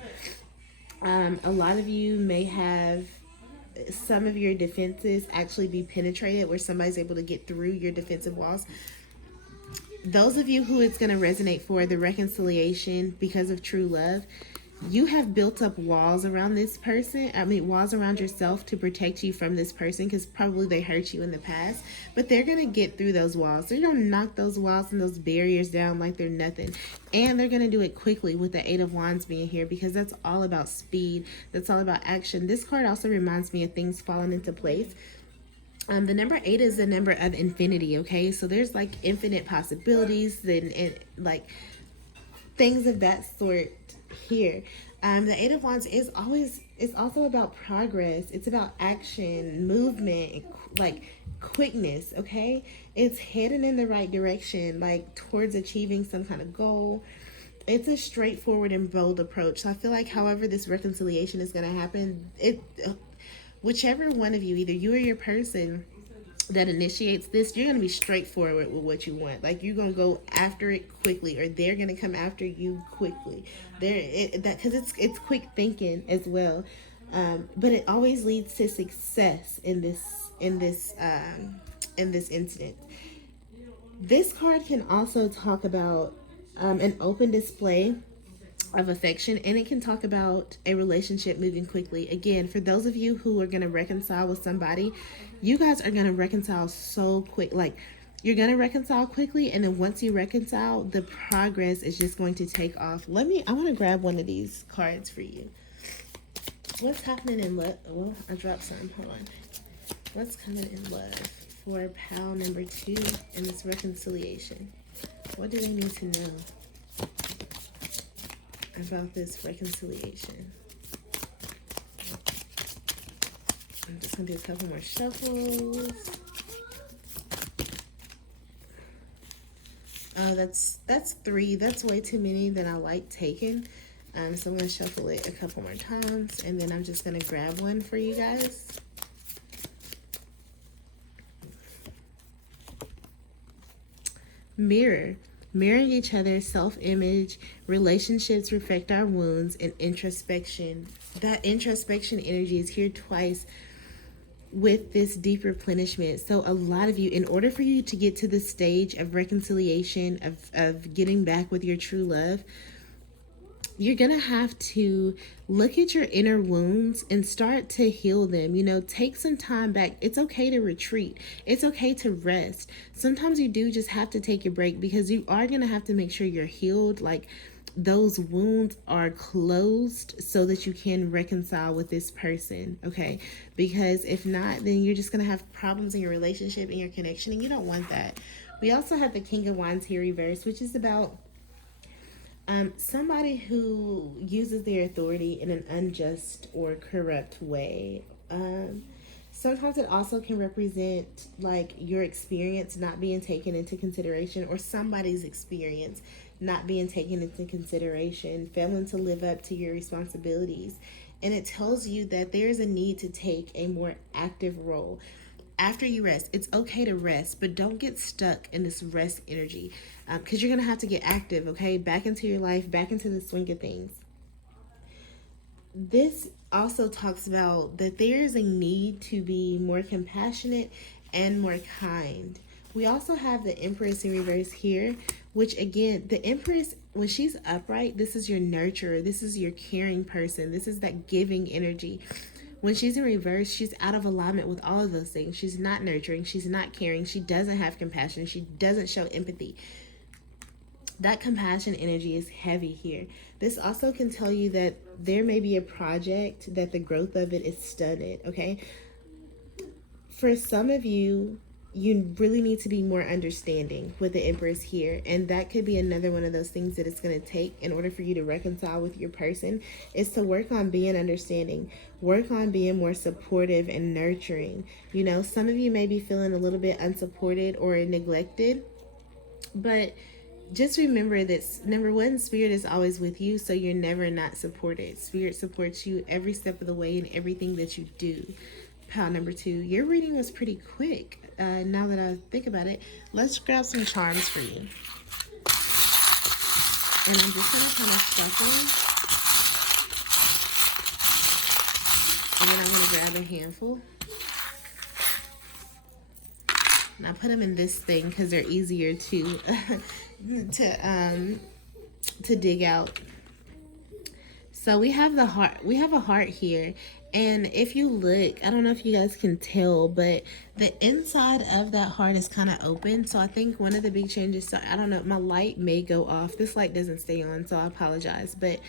A lot of you may have some of your defenses actually be penetrated, where somebody's able to get through your defensive walls. Those of you who it's going to resonate for, the reconciliation because of true love, you have built up walls around this person. Walls around yourself to protect you from this person, because probably they hurt you in the past. But they're going to get through those walls. They're going to knock those walls and those barriers down like they're nothing. And they're going to do it quickly with the Eight of Wands being here, because that's all about speed. That's all about action. This card also reminds me of things falling into place. The number 8 is the number of infinity, okay? So there's like infinite possibilities and like things of that sort here. The Eight of Wands is also about progress. It's about action, movement, like quickness, okay? It's heading in the right direction, like towards achieving some kind of goal. It's a straightforward and bold approach. So I feel like however this reconciliation is going to happen, whichever one of you, either you or your person that initiates this, you're going to be straightforward with what you want. Like, you're going to go after it quickly, or they're going to come after you quickly. Because it's quick thinking as well. But it always leads to success in this incident. This card can also talk about an open display of affection, and it can talk about a relationship moving quickly. Again, for those of you who are going to reconcile with somebody, you guys are going to reconcile so quick. Like, you're going to reconcile quickly, and then once you reconcile, the progress is just going to take off. I want to grab one of these cards for you. What's happening in love? Well, I dropped some. Hold on. What's coming in love for pal number 2 in this reconciliation? What do they need to know about this reconciliation? I'm just gonna do a couple more shuffles. Oh, that's 3. That's way too many than I like taking. So I'm gonna shuffle it a couple more times, and then I'm just gonna grab one for you guys. Mirroring each other, self-image, relationships reflect our wounds, and introspection. That introspection energy is here twice with this deep replenishment. So a lot of you, in order for you to get to the stage of reconciliation, of getting back with your true love, you're gonna have to look at your inner wounds and start to heal them. Take some time back. It's okay to retreat. It's okay to rest. Sometimes you do just have to take a break, because you are gonna have to make sure you're healed, like those wounds are closed so that you can reconcile with this person, okay? Because if not, then you're just going to have problems in your relationship and your connection, and you don't want that. We also have the King of Wands here reversed, which is about somebody who uses their authority in an unjust or corrupt way. Sometimes it also can represent like your experience not being taken into consideration, or somebody's experience not being taken into consideration, failing to live up to your responsibilities. And it tells you that there's a need to take a more active role after you rest. It's okay to rest, but don't get stuck in this rest energy, because you're going to have to get active, okay? Back into your life, back into the swing of things. This also talks about that there's a need to be more compassionate and more kind. We also have the Empress in reverse here, which again, the Empress, when she's upright, this is your nurturer. This is your caring person. This is that giving energy. When she's in reverse, she's out of alignment with all of those things. She's not nurturing. She's not caring. She doesn't have compassion. She doesn't show empathy. That compassion energy is heavy here. This also can tell you that there may be a project that the growth of it is stunted, okay? For some of you, you really need to be more understanding with the Empress here, and that could be another one of those things that it's going to take in order for you to reconcile with your person, is to work on being understanding, work on being more supportive and nurturing. You know, some of you may be feeling a little bit unsupported or neglected, but just remember that, number one, Spirit is always with you, so you're never not supported. Spirit supports you every step of the way in everything that you do. Pile number two, your reading was pretty quick. Now that I think about it, let's grab some charms for you. And I'm just going to kind of shuffle. And then I'm going to grab a handful. And I put them in this thing because they're easier to to dig out. So we have the heart. We have a heart here, and if you look, I don't know if you guys can tell, but the inside of that heart is kind of open. So I think one of the big changes. So I don't know. My light may go off. This light doesn't stay on, so I apologize. But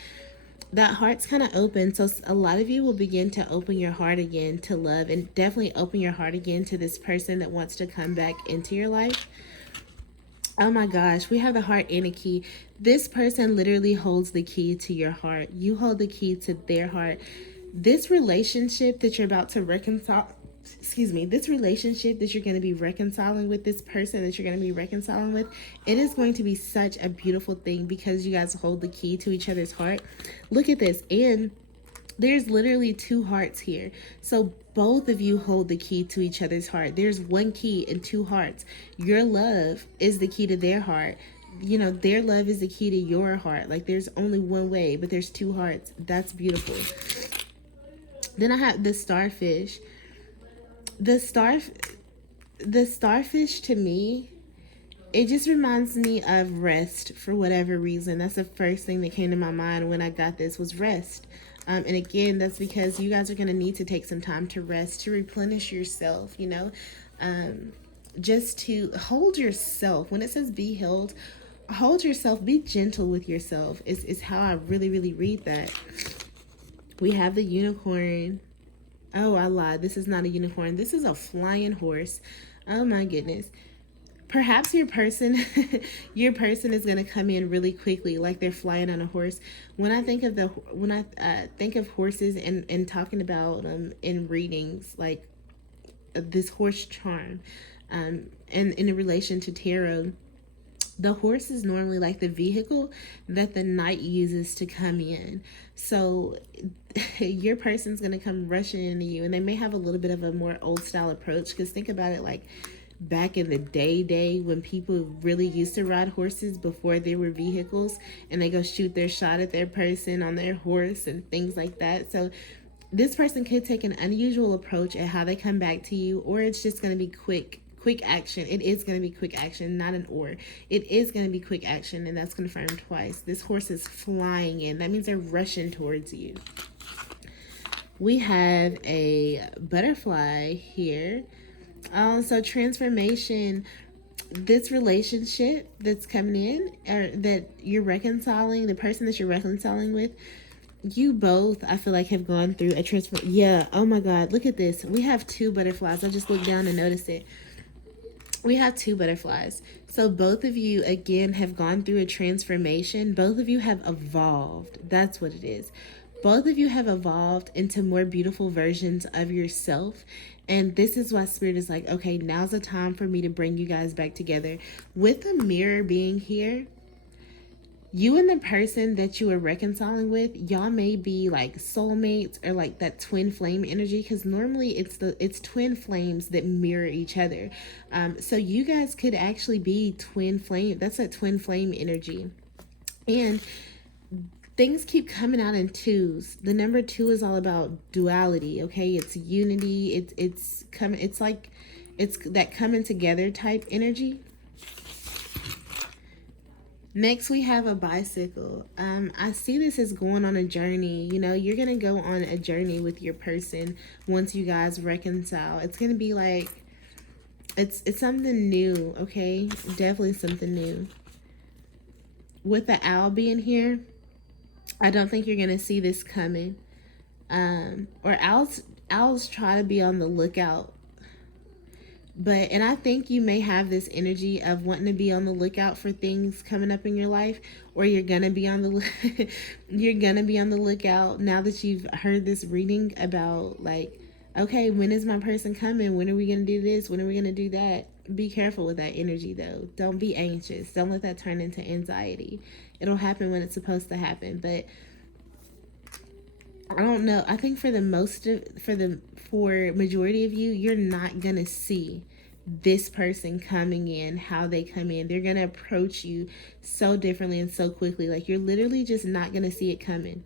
that heart's kind of open, so a lot of you will begin to open your heart again to love, and definitely open your heart again to this person that wants to come back into your life. Oh my gosh, we have the heart and a key. This person literally holds the key to your heart. You hold the key to their heart. This relationship that you're about to reconcile, this relationship that you're going to be reconciling with, this person that you're going to be reconciling with, it is going to be such a beautiful thing because you guys hold the key to each other's heart. Look at this. And there's literally two hearts here. So both of you hold the key to each other's heart. There's one key and two hearts. Your love is the key to their heart. You know, their love is the key to your heart. Like, there's only one way, but there's two hearts. That's beautiful. Then I have the starfish. The starfish, to me, it just reminds me of rest for whatever reason. That's the first thing that came to my mind when I got this, was rest. And again, that's because you guys are going to need to take some time to rest, to replenish yourself, you know, just to hold yourself. When it says be held, hold yourself, be gentle with yourself is how I really, really read that. We have the unicorn. Oh, I lied. This is not a unicorn. This is a flying horse. Oh my goodness. Perhaps your person is going to come in really quickly, like they're flying on a horse. When I think of think of horses and talking about in readings, like this horse charm, and in relation to tarot, the horse is normally like the vehicle that the knight uses to come in. So your person's going to come rushing into you, and they may have a little bit of a more old style approach, because think about it, like back in the day when people really used to ride horses before there were vehicles, and they go shoot their shot at their person on their horse and things like that. So this person could take an unusual approach at how they come back to you, or it's just going to be quick action. It is going to be quick action, not an or. It is going to be quick action, and that's confirmed twice. This horse is flying in. That means they're rushing towards you. We have a butterfly here. So transformation. this relationship that's coming in, or that you're reconciling, the person that you're reconciling with, you both, I feel like, have gone through a transfer. Yeah, oh my God, look at this. We have two butterflies. I just looked down and noticed it. We have two butterflies. So both of you, again, have gone through a transformation. Both of you have evolved. That's what it is. Both of you have evolved into more beautiful versions of yourself. And this is why Spirit is like, okay, now's the time for me to bring you guys back together. With the mirror being here, you and the person that you are reconciling with, y'all may be like soulmates or like that twin flame energy, because normally it's twin flames that mirror each other. So you guys could actually be twin flame. That's that twin flame energy. And things keep coming out in twos. The number 2 is all about duality. Okay, it's unity. It's coming. It's like it's that coming together type energy. Next, we have a bicycle. I see this as going on a journey. You know, you're going to go on a journey with your person once you guys reconcile. It's going to be like, it's something new, okay? Definitely something new. With the owl being here, I don't think you're going to see this coming. Or owls try to be on the lookout. And I think you may have this energy of wanting to be on the lookout for things coming up in your life, or you're gonna be on the you're gonna be on the lookout now that you've heard this reading about, like, okay, when is my person coming? When are we gonna do this? When are we gonna do that? Be careful with that energy, though. Don't be anxious. Don't let that turn into anxiety. It'll happen when it's supposed to happen. But I don't know. I think for majority of you, you're not gonna see this person coming in, how they come in. They're gonna approach you so differently and so quickly. Like, you're literally just not gonna see it coming.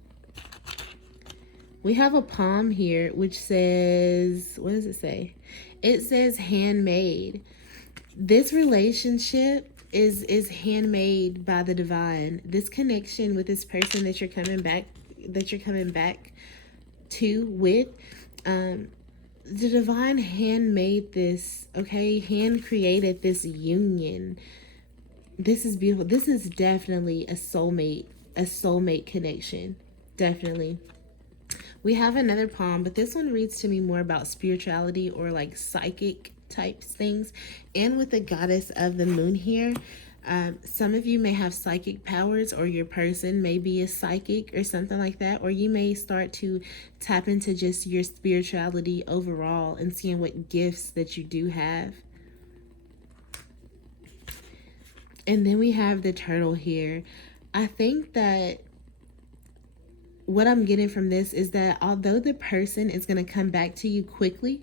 We have a palm here, which says, what does it say? It says handmade. This relationship is handmade by the divine. This connection with this person that you're coming back to with, the divine hand made this, okay? Hand created this union. This is beautiful. This is definitely a soulmate connection. Definitely. We have another palm, but this one reads to me more about spirituality or like psychic types things. And with the goddess of the moon here, some of you may have psychic powers, or your person may be a psychic or something like that, or you may start to tap into just your spirituality overall and seeing what gifts that you do have. And then we have the turtle here. I think that what I'm getting from this is that although the person is going to come back to you quickly,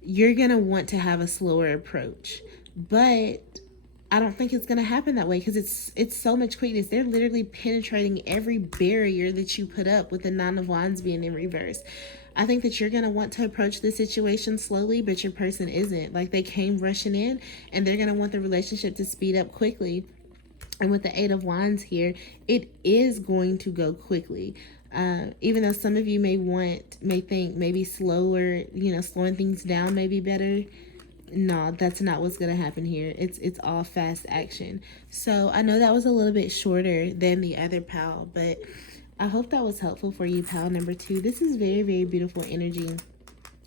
you're going to want to have a slower approach. But I don't think it's going to happen that way, because it's so much quickness. They're literally penetrating every barrier that you put up with the 9 of Wands being in reverse. I think that you're going to want to approach the situation slowly, but your person isn't. Like, they came rushing in, and they're going to want the relationship to speed up quickly. And with the 8 of Wands here, it is going to go quickly. Even though some of you may think maybe slower, slowing things down may be better. No, that's not what's going to happen here. It's all fast action. So I know that was a little bit shorter than the other pal, but I hope that was helpful for you, pal number 2. This is very, very beautiful energy.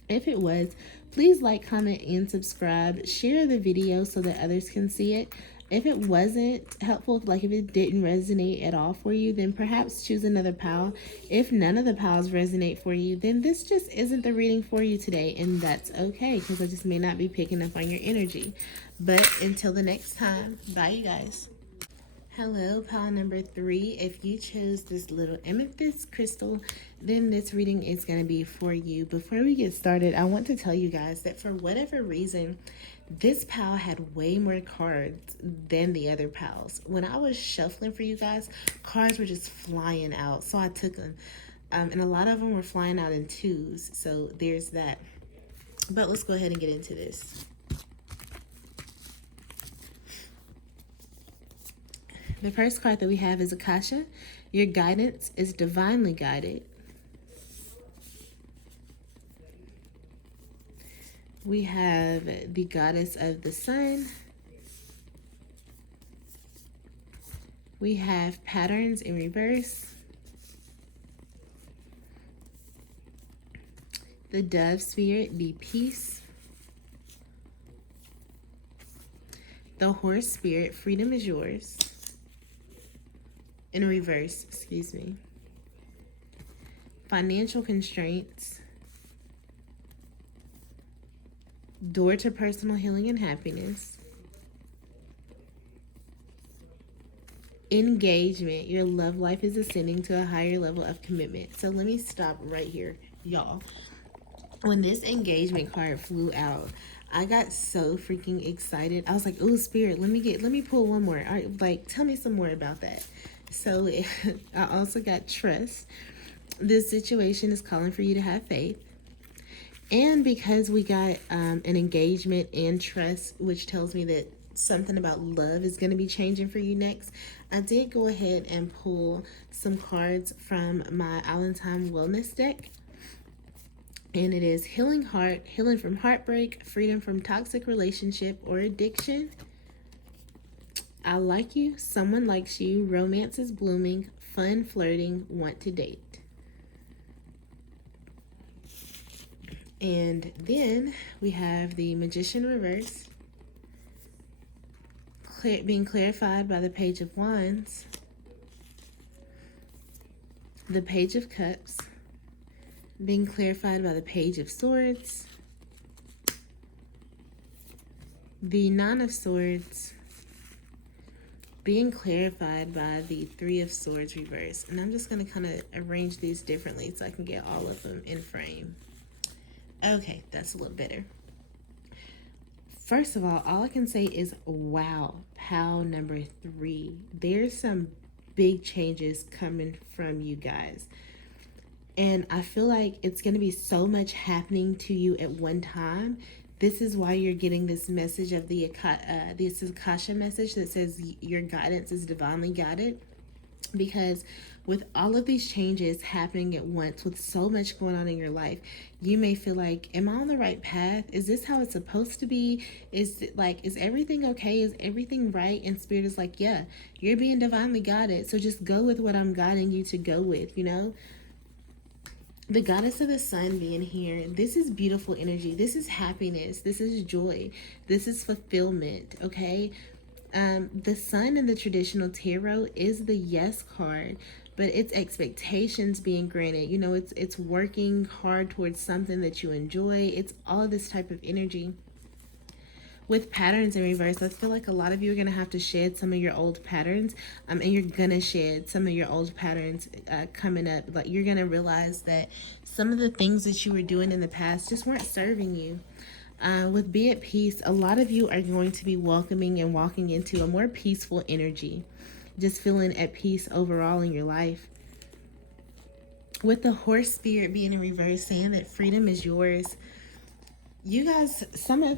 If it was, please like, comment, and subscribe. Share the video so that others can see it. If it wasn't helpful, like if it didn't resonate at all for you, then perhaps choose another pal. If none of the pals resonate for you, then this just isn't the reading for you today, and that's okay, because I just may not be picking up on your energy. But until the next time, bye you guys. Hello, pal number 3. If you chose this little amethyst crystal, then this reading is going to be for you. Before we get started, I want to tell you guys that for whatever reason, this pal had way more cards than the other pals. When I was shuffling for you guys, cards were just flying out, so I took them. And a lot of them were flying out in 2s, so there's that. But let's go ahead and get into this. The first card that we have is Akasha. Your guidance is divinely guided. We have the goddess of the sun. We have patterns in reverse. The dove spirit, be peace. The horse spirit, freedom is yours. In reverse, excuse me. Financial constraints. Door to personal healing and happiness. Engagement. Your love life is ascending to a higher level of commitment. So let me stop right here, y'all. When this engagement card flew out, I got so freaking excited. I was like, "Oh, Spirit, let me pull one more. All right, like, tell me some more about that." So I also got trust. This situation is calling for you to have faith. And because we got an engagement and trust, which tells me that something about love is going to be changing for you next, I did go ahead and pull some cards from my Allentown Wellness deck. And it is healing heart, healing from heartbreak, freedom from toxic relationship or addiction. I like you, someone likes you, romance is blooming, fun flirting, want to date. And then we have the Magician reverse, being clarified by the Page of Wands, the Page of Cups, being clarified by the Page of Swords, the Nine of Swords, being clarified by the Three of Swords reverse. And I'm just going to kind of arrange these differently so I can get all of them in frame. Okay, that's a little better. First of all I can say is, wow, pal number 3. There's some big changes coming from you guys. And I feel like it's going to be so much happening to you at one time. This is why you're getting this message of this Akasha message that says your guidance is divinely guided. Because with all of these changes happening at once, with so much going on in your life, you may feel like, am I on the right path? Is this how it's supposed to be? Is everything okay? Is everything right? And Spirit is like, yeah, you're being divinely guided. So just go with what I'm guiding you to go with, you know? The goddess of the sun being here, this is beautiful energy. This is happiness. This is joy. This is fulfillment, okay? The sun in the traditional tarot is the yes card, but it's expectations being granted. You know, it's working hard towards something that you enjoy. It's all this type of energy. With patterns in reverse, I feel like a lot of you are going to have to shed some of your old patterns, and you're going to shed some of your old patterns coming up. Like, you're going to realize that some of the things that you were doing in the past just weren't serving you. With Be at Peace, a lot of you are going to be welcoming and walking into a more peaceful energy, just feeling at peace overall in your life. With the Horse Spirit being in reverse, saying that freedom is yours, you guys,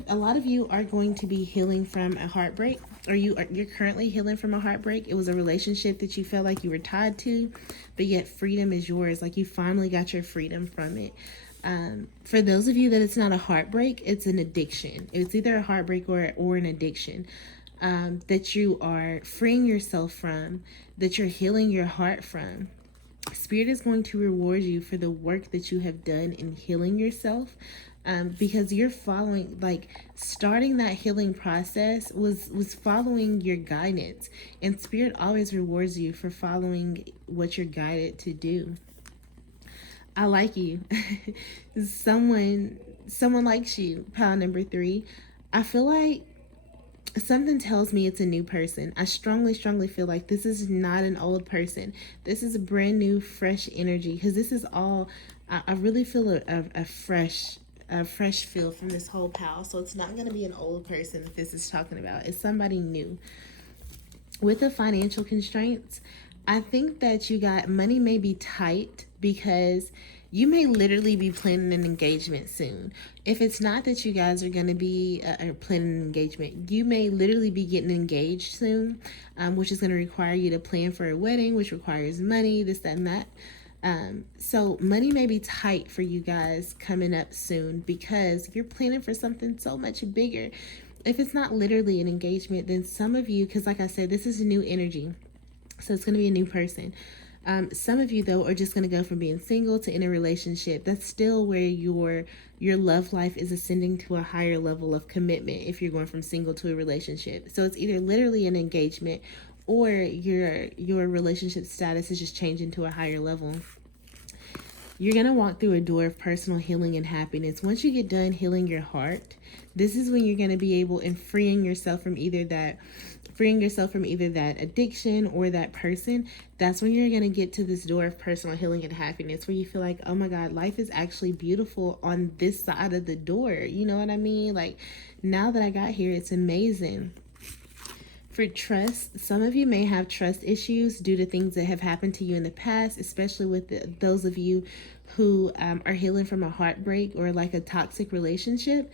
a lot of you are going to be healing from a heartbreak, or you're currently healing from a heartbreak. It was a relationship that you felt like you were tied to, but yet freedom is yours. Like, you finally got your freedom from it. For those of you that it's not a heartbreak, it's an addiction. It's either a heartbreak or an addiction that you are freeing yourself from, that you're healing your heart from. Spirit is going to reward you for the work that you have done in healing yourself. Because you're following, like, starting that healing process was following your guidance, and Spirit always rewards you for following what you're guided to do. I like you. Someone likes you, pile number 3. I feel like something tells me it's a new person. I strongly feel like this is not an old person. This is a brand new, fresh energy, because this is all, I really feel a fresh feel from this whole pile. So it's not going to be an old person that this is talking about. It's somebody new. With the financial constraints, I think that you got money may be tight because you may literally be planning an engagement soon. If it's not that you guys are going to be planning an engagement, you may literally be getting engaged soon, which is going to require you to plan for a wedding, which requires money, this, that, and that. So money may be tight for you guys coming up soon because you're planning for something so much bigger. If it's not literally an engagement, then some of you, because like I said, this is a new energy. So it's going to be a new person. Some of you though are just going to go from being single to in a relationship. That's still where your love life is ascending to a higher level of commitment if you're going from single to a relationship. So it's either literally an engagement or your relationship status is just changing to a higher level. You're going to walk through a door of personal healing and happiness. Once you get done healing your heart, this is when you're going to be able and freeing yourself from either that addiction or that person. That's when you're going to get to this door of personal healing and happiness where you feel like, oh my God, life is actually beautiful on this side of the door. You know what I mean? Like, now that I got here, it's amazing. For trust, some of you may have trust issues due to things that have happened to you in the past, especially with those of you who are healing from a heartbreak or like a toxic relationship.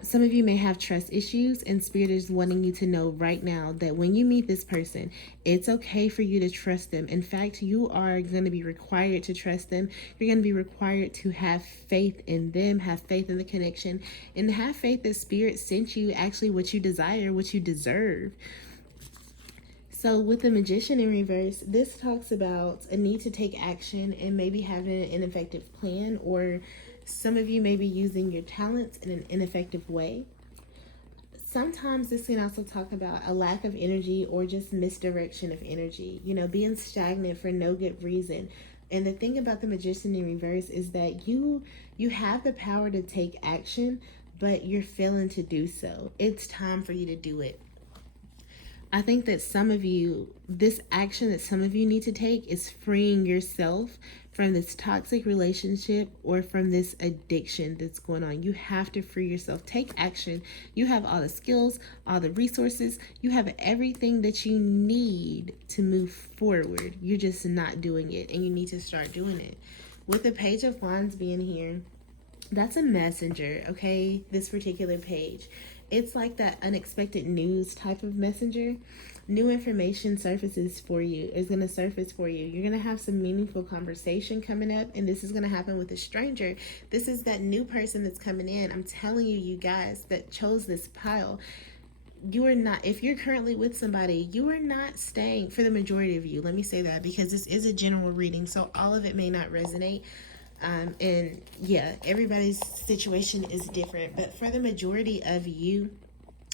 Some of you may have trust issues, and Spirit is wanting you to know right now that when you meet this person, it's okay for you to trust them. In fact, you are going to be required to trust them. You're going to be required to have faith in them, have faith in the connection, and have faith that Spirit sent you actually what you desire, what you deserve. So with the Magician in reverse, this talks about a need to take action and maybe having an ineffective plan, or some of you may be using your talents in an ineffective way. Sometimes this can also talk about a lack of energy or just misdirection of energy, being stagnant for no good reason. And the thing about the Magician in reverse is that you have the power to take action, but you're failing to do so. It's time for you to do it. I think that some of you, this action that some of you need to take is freeing yourself from this toxic relationship or from this addiction that's going on. You have to free yourself. Take action. You have all the skills, all the resources. You have everything that you need to move forward. You're just not doing it, and you need to start doing it. With the Page of Wands being here, that's a messenger, okay? This particular page. It's like that unexpected news type of messenger. New information surfaces for you, is going to surface for you. You're going to have some meaningful conversation coming up, and this is going to happen with a stranger. This is that new person that's coming in. I'm telling you, you guys that chose this pile, you are not, if you're currently with somebody, you are not staying, for the majority of you. Let me say that because this is a general reading, so all of it may not resonate. And yeah, everybody's situation is different, but for the majority of you,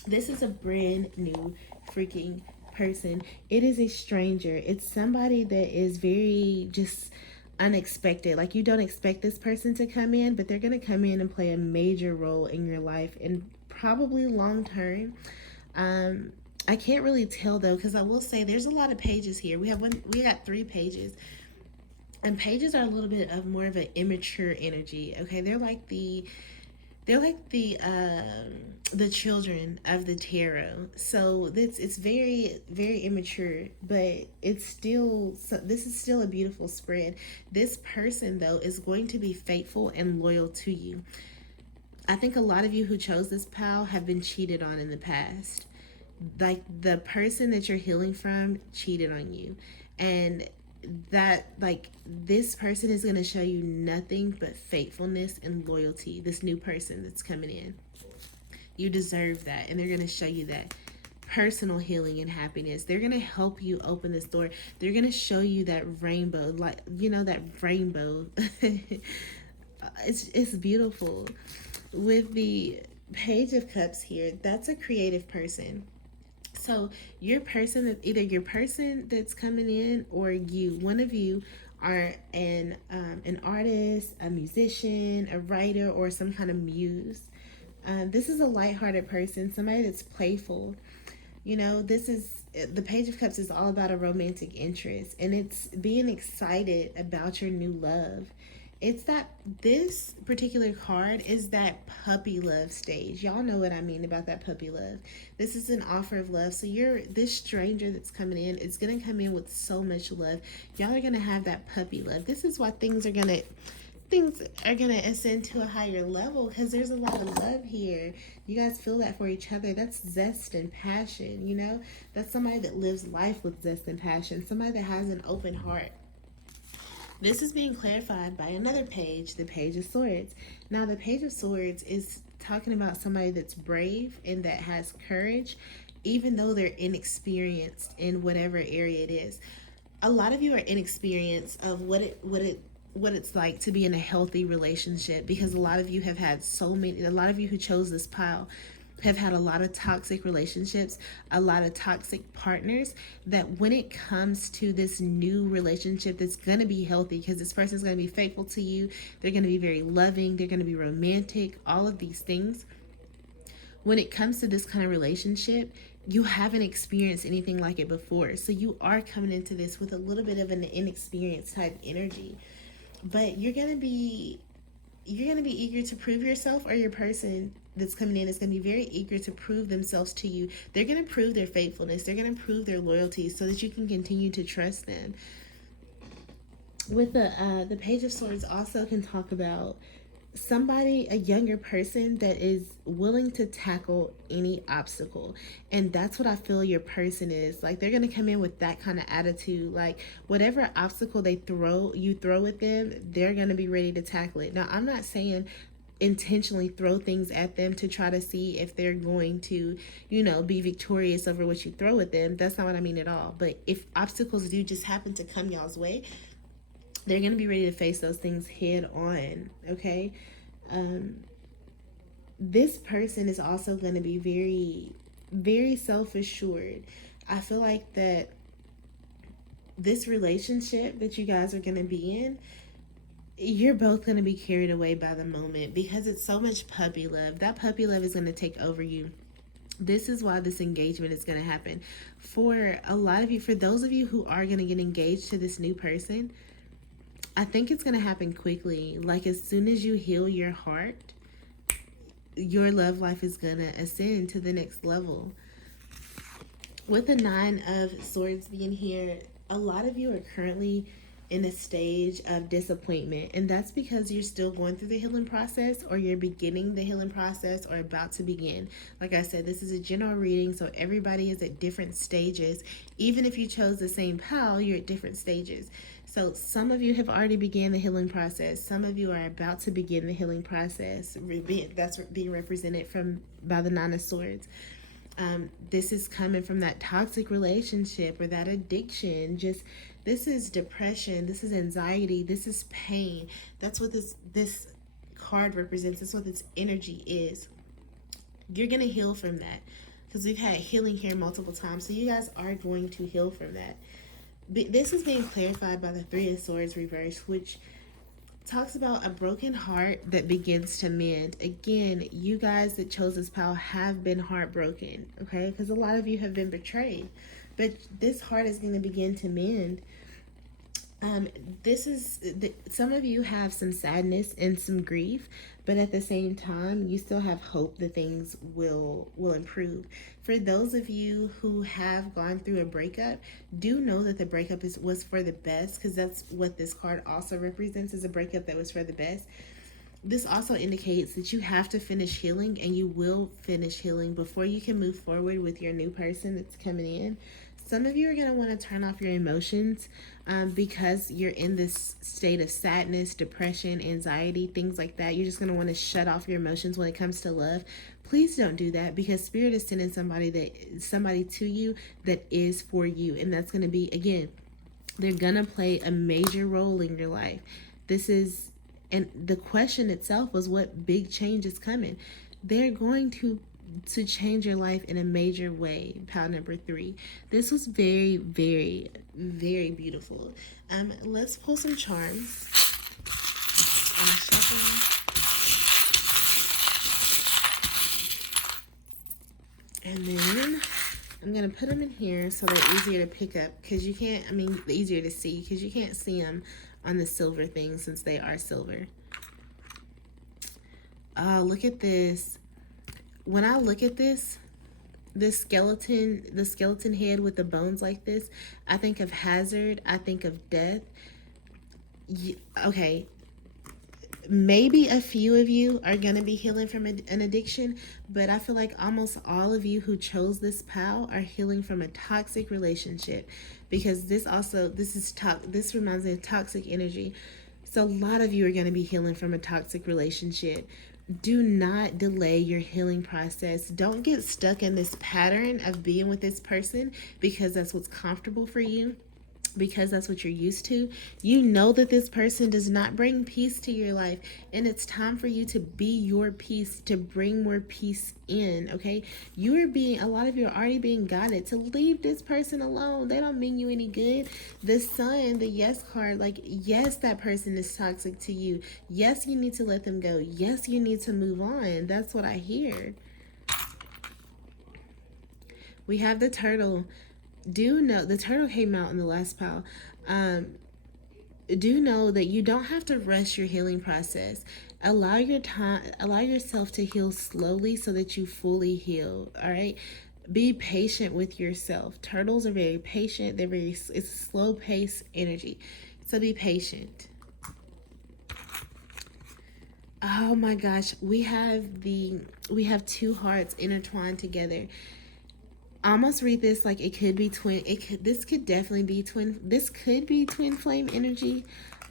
this is a brand new freaking person. It is a stranger. It's somebody that is very just unexpected. Like, you don't expect this person to come in, but they're going to come in and play a major role in your life, and probably long term. I can't really tell though, because I will say there's a lot of pages here. We got 3 pages. And pages are a little bit of more of an immature energy. Okay, they're like the children of the tarot. So it's very, very immature, but this is still a beautiful spread. This person though is going to be faithful and loyal to you. I think a lot of you who chose this pile have been cheated on in the past. Like, the person that you're healing from cheated on you, and that, like, this person is going to show you nothing but faithfulness and loyalty. This new person that's coming in, you deserve that, and they're going to show you that personal healing and happiness. They're going to help you open this door. They're going to show you that rainbow, like, that rainbow. It's beautiful. With the Page of Cups here, that's a creative person. So either your person that's coming in, or one of you are an artist, a musician, a writer, or some kind of muse. This is a lighthearted person, somebody that's playful. The Page of Cups is all about a romantic interest, and it's being excited about your new love. It's that this particular card is that puppy love stage. Y'all know what I mean about that puppy love. This is an offer of love. So this stranger that's coming in is going to come in with so much love. Y'all are going to have that puppy love. This is why things are going to ascend to a higher level, because there's a lot of love here. You guys feel that for each other. That's zest and passion, That's somebody that lives life with zest and passion. Somebody that has an open heart. This is being clarified by another page, the Page of Swords. Now, the Page of Swords is talking about somebody that's brave and that has courage even though they're inexperienced in whatever area it is. A lot of you are inexperienced of what it's like to be in a healthy relationship, because a lot of you have had a lot of you who chose this pile have had a lot of toxic relationships, a lot of toxic partners, that when it comes to this new relationship that's going to be healthy, because this person is going to be faithful to you, they're going to be very loving, they're going to be romantic, all of these things. When it comes to this kind of relationship, you haven't experienced anything like it before. So you are coming into this with a little bit of an inexperienced type energy. But you're gonna be eager to prove yourself, or your person that's coming in is going to be very eager to prove themselves to you. They're going to prove their faithfulness. They're going to prove their loyalty so that you can continue to trust them. With the Page of Swords also can talk about somebody, a younger person that is willing to tackle any obstacle. And that's what I feel your person is. Like, they're going to come in with that kind of attitude. Like, whatever obstacle you throw at them, they're going to be ready to tackle it. Now, I'm not saying intentionally throw things at them to try to see if they're going to, be victorious over what you throw at them. That's not what I mean at all. But if obstacles do just happen to come y'all's way, they're going to be ready to face those things head on, okay? This person is also going to be very, very self-assured. I feel like that this relationship that you guys are going to be in, you're both going to be carried away by the moment because it's so much puppy love. That puppy love is going to take over you. This is why this engagement is going to happen. For a lot of you, for those of you who are going to get engaged to this new person, I think it's going to happen quickly. Like, as soon as you heal your heart, your love life is going to ascend to the next level. With the 9 of Swords being here, a lot of you are currently in a stage of disappointment, and that's because you're still going through the healing process, or you're beginning the healing process, or about to begin. Like I said, this is a general reading, so everybody is at different stages. Even if you chose the same pile, you're at different stages. So some of you have already began the healing process. Some of you are about to begin the healing process. That's being represented by the 9 of Swords. This is coming from that toxic relationship or that addiction. This is depression. This is anxiety. This is pain. That's what this card represents. That's what this energy is. You're going to heal from that, because we've had healing here multiple times. So you guys are going to heal from that. This is being clarified by the 3 of Swords reversed, which talks about a broken heart that begins to mend. Again, you guys that chose this pile have been heartbroken, okay? Because a lot of you have been betrayed. But this heart is going to begin to mend. Some of you have some sadness and some grief, but at the same time, you still have hope that things will improve. For those of you who have gone through a breakup, do know that the breakup was for the best, because that's what this card also represents, is a breakup that was for the best. This also indicates that you have to finish healing, and you will finish healing before you can move forward with your new person that's coming in. Some of you are going to want to turn off your emotions because you're in this state of sadness, depression, anxiety, things like that. You're just going to want to shut off your emotions when it comes to love. Please don't do that, because Spirit is sending somebody to you that is for you. And that's going to be, again, they're going to play a major role in your life. And the question itself was, what big change is coming? They're going to change your life in a major way. Pile number 3. This was very, very, very beautiful. Let's pull some charms. And then I'm going to put them in here so they're easier to pick up, because you can't, easier to see, because you can't see them on the silver thing since they are silver. Oh, look at this. When I look at the skeleton head with the bones like this, I think of hazard. I think of death. Okay, maybe a few of you are going to be healing from an addiction, but I feel like almost all of you who chose this pile are healing from a toxic relationship, because this reminds me of toxic energy. So a lot of you are going to be healing from a toxic relationship. Do not delay your healing process. Don't get stuck in this pattern of being with this person because that's what's comfortable for you, because that's what you're used to. You know that this person does not bring peace to your life, and it's time for you to be your peace, to bring more peace in. Okay, a lot of you are already being guided to leave this person alone. They don't mean you any good. The sun, the yes card, like, yes, that person is toxic to you. Yes, you need to let them go. Yes, you need to move on. That's what I hear. We have the turtle. Do know the turtle came out in the last pile. Do know that you don't have to rush your healing process. Allow yourself to heal slowly so that you fully heal. All right, be patient with yourself. Turtles are very patient. It's a slow pace energy, so be patient. Oh my gosh, we have two hearts intertwined together. I almost read this like it could be twin. This could definitely be twin. This could be twin flame energy,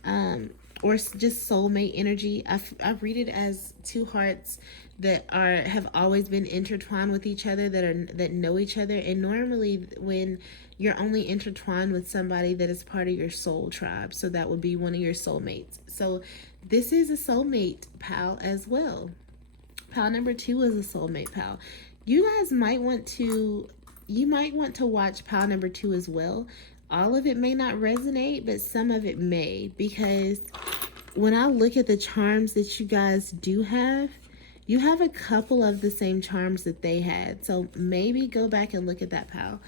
or just soulmate energy. I read it as two hearts that have always been intertwined with each other, that know each other. And normally, when you're only intertwined with somebody that is part of your soul tribe, so that would be one of your soulmates. So this is a soulmate pal as well. Pal number 2 is a soulmate pal. You guys might want to watch pile number 2 as well. All of it may not resonate, but some of it may, because when I look at the charms that you guys do have, you have a couple of the same charms that they had. So maybe go back and look at that pile.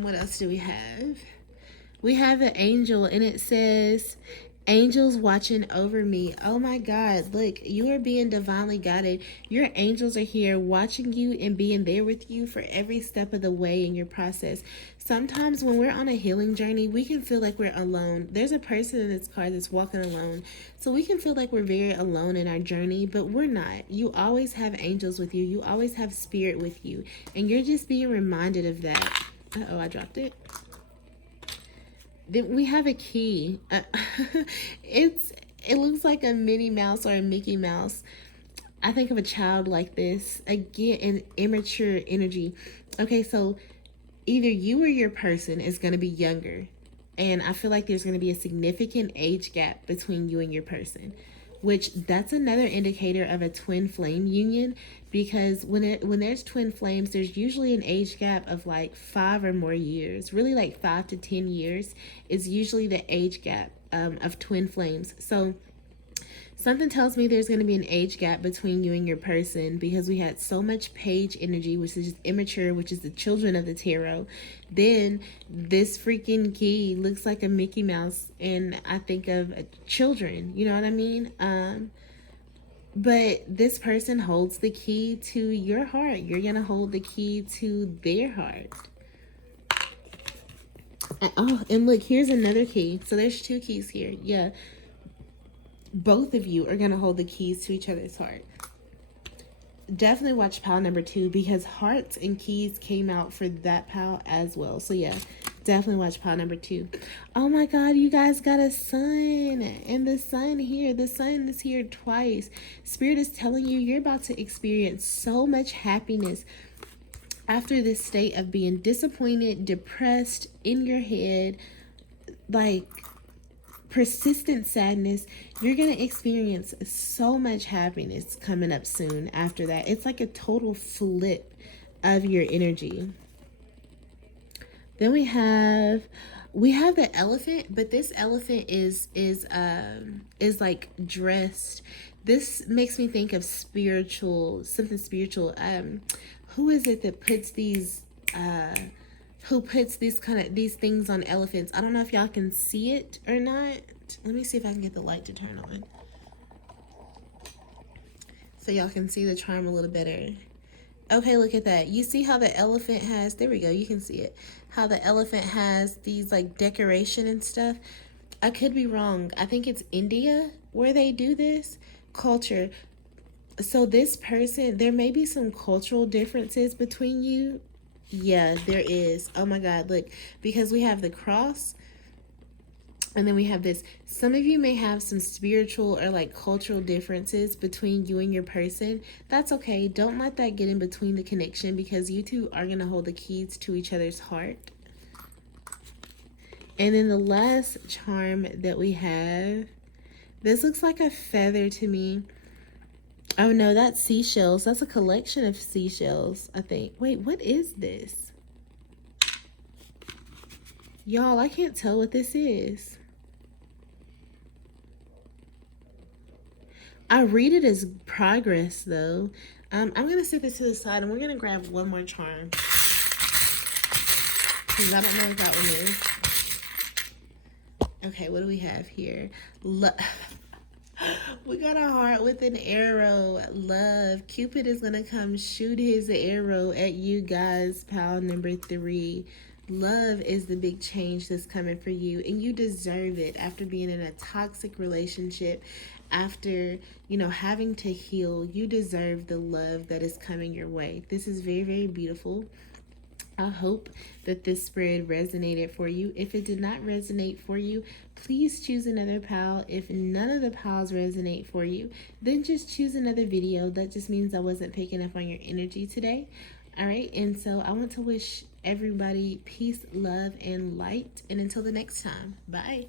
What else do we have? We have an angel, and it says, angels watching over me. Oh my God, look, you are being divinely guided. Your angels are here watching you and being there with you for every step of the way in your process. Sometimes when we're on a healing journey, we can feel like we're alone. There's a person in this card that's walking alone. So we can feel like we're very alone in our journey, but we're not. You always have angels with you. You always have spirit with you. And you're just being reminded of that. Uh-oh, I dropped it. Then we have a key. It looks like a Minnie Mouse or a Mickey Mouse. I think of a child like this. Again, an immature energy. Okay, so either you or your person is going to be younger. And I feel like there's going to be a significant age gap between you and your person, which that's another indicator of a twin flame union, because when there's twin flames, there's usually an age gap of like 5 or more years. Really, like 5 to 10 years is usually the age gap of twin flames. So something tells me there's going to be an age gap between you and your person, because we had so much page energy, which is just immature, which is the children of the tarot. Then this freaking key looks like a Mickey Mouse, and I think of children, you know what I mean? But this person holds the key to your heart. You're going to hold the key to their heart. And look, here's another key. So there's 2 keys here. Yeah. Both of you are going to hold the keys to each other's heart. Definitely watch pile number 2, because hearts and keys came out for that pile as well. So yeah, definitely watch pile number 2. Oh my God, you guys got a sun. And the sun is here twice. Spirit is telling you you're about to experience so much happiness after this state of being disappointed, depressed, in your head, like persistent sadness. You're going to experience so much happiness coming up soon after that. It's like a total flip of your energy. Then we have the elephant, but this elephant is like dressed. This makes me think of something spiritual. Who is it that puts these these things on elephants? I don't know if y'all can see it or not. Let me see if I can get the light to turn on, so y'all can see the charm a little better. Okay, look at that. You see how the elephant has, there we go, you can see it. How the elephant has these like decoration and stuff. I could be wrong. I think it's India where they do this culture. So this person, there may be some cultural differences between you. Yeah, there is. Oh my God, look, because we have the cross. And then we have this. Some of you may have some spiritual or like cultural differences between you and your person. That's okay. Don't let that get in between the connection, because you two are going to hold the keys to each other's heart. And then the last charm that we have, this looks like a feather to me. Oh no, that's seashells. That's a collection of seashells, I think. Wait, what is this? Y'all, I can't tell what this is. I read it as progress, though. I'm going to set this to the side, and we're going to grab one more charm, because I don't know what that one is. Okay, what do we have here? We got a heart with an arrow. Love. Cupid is going to come shoot his arrow at you guys, pile number 3. Love is the big change that's coming for you, and you deserve it after being in a toxic relationship, after, you know, having to heal. You deserve the love that is coming your way. This is very, very beautiful. I hope that this spread resonated for you. If it did not resonate for you, please choose another pile. If none of the piles resonate for you, then just choose another video. That just means I wasn't picking up on your energy today. All right, and so I want to wish everybody peace, love, and light. And until the next time, bye.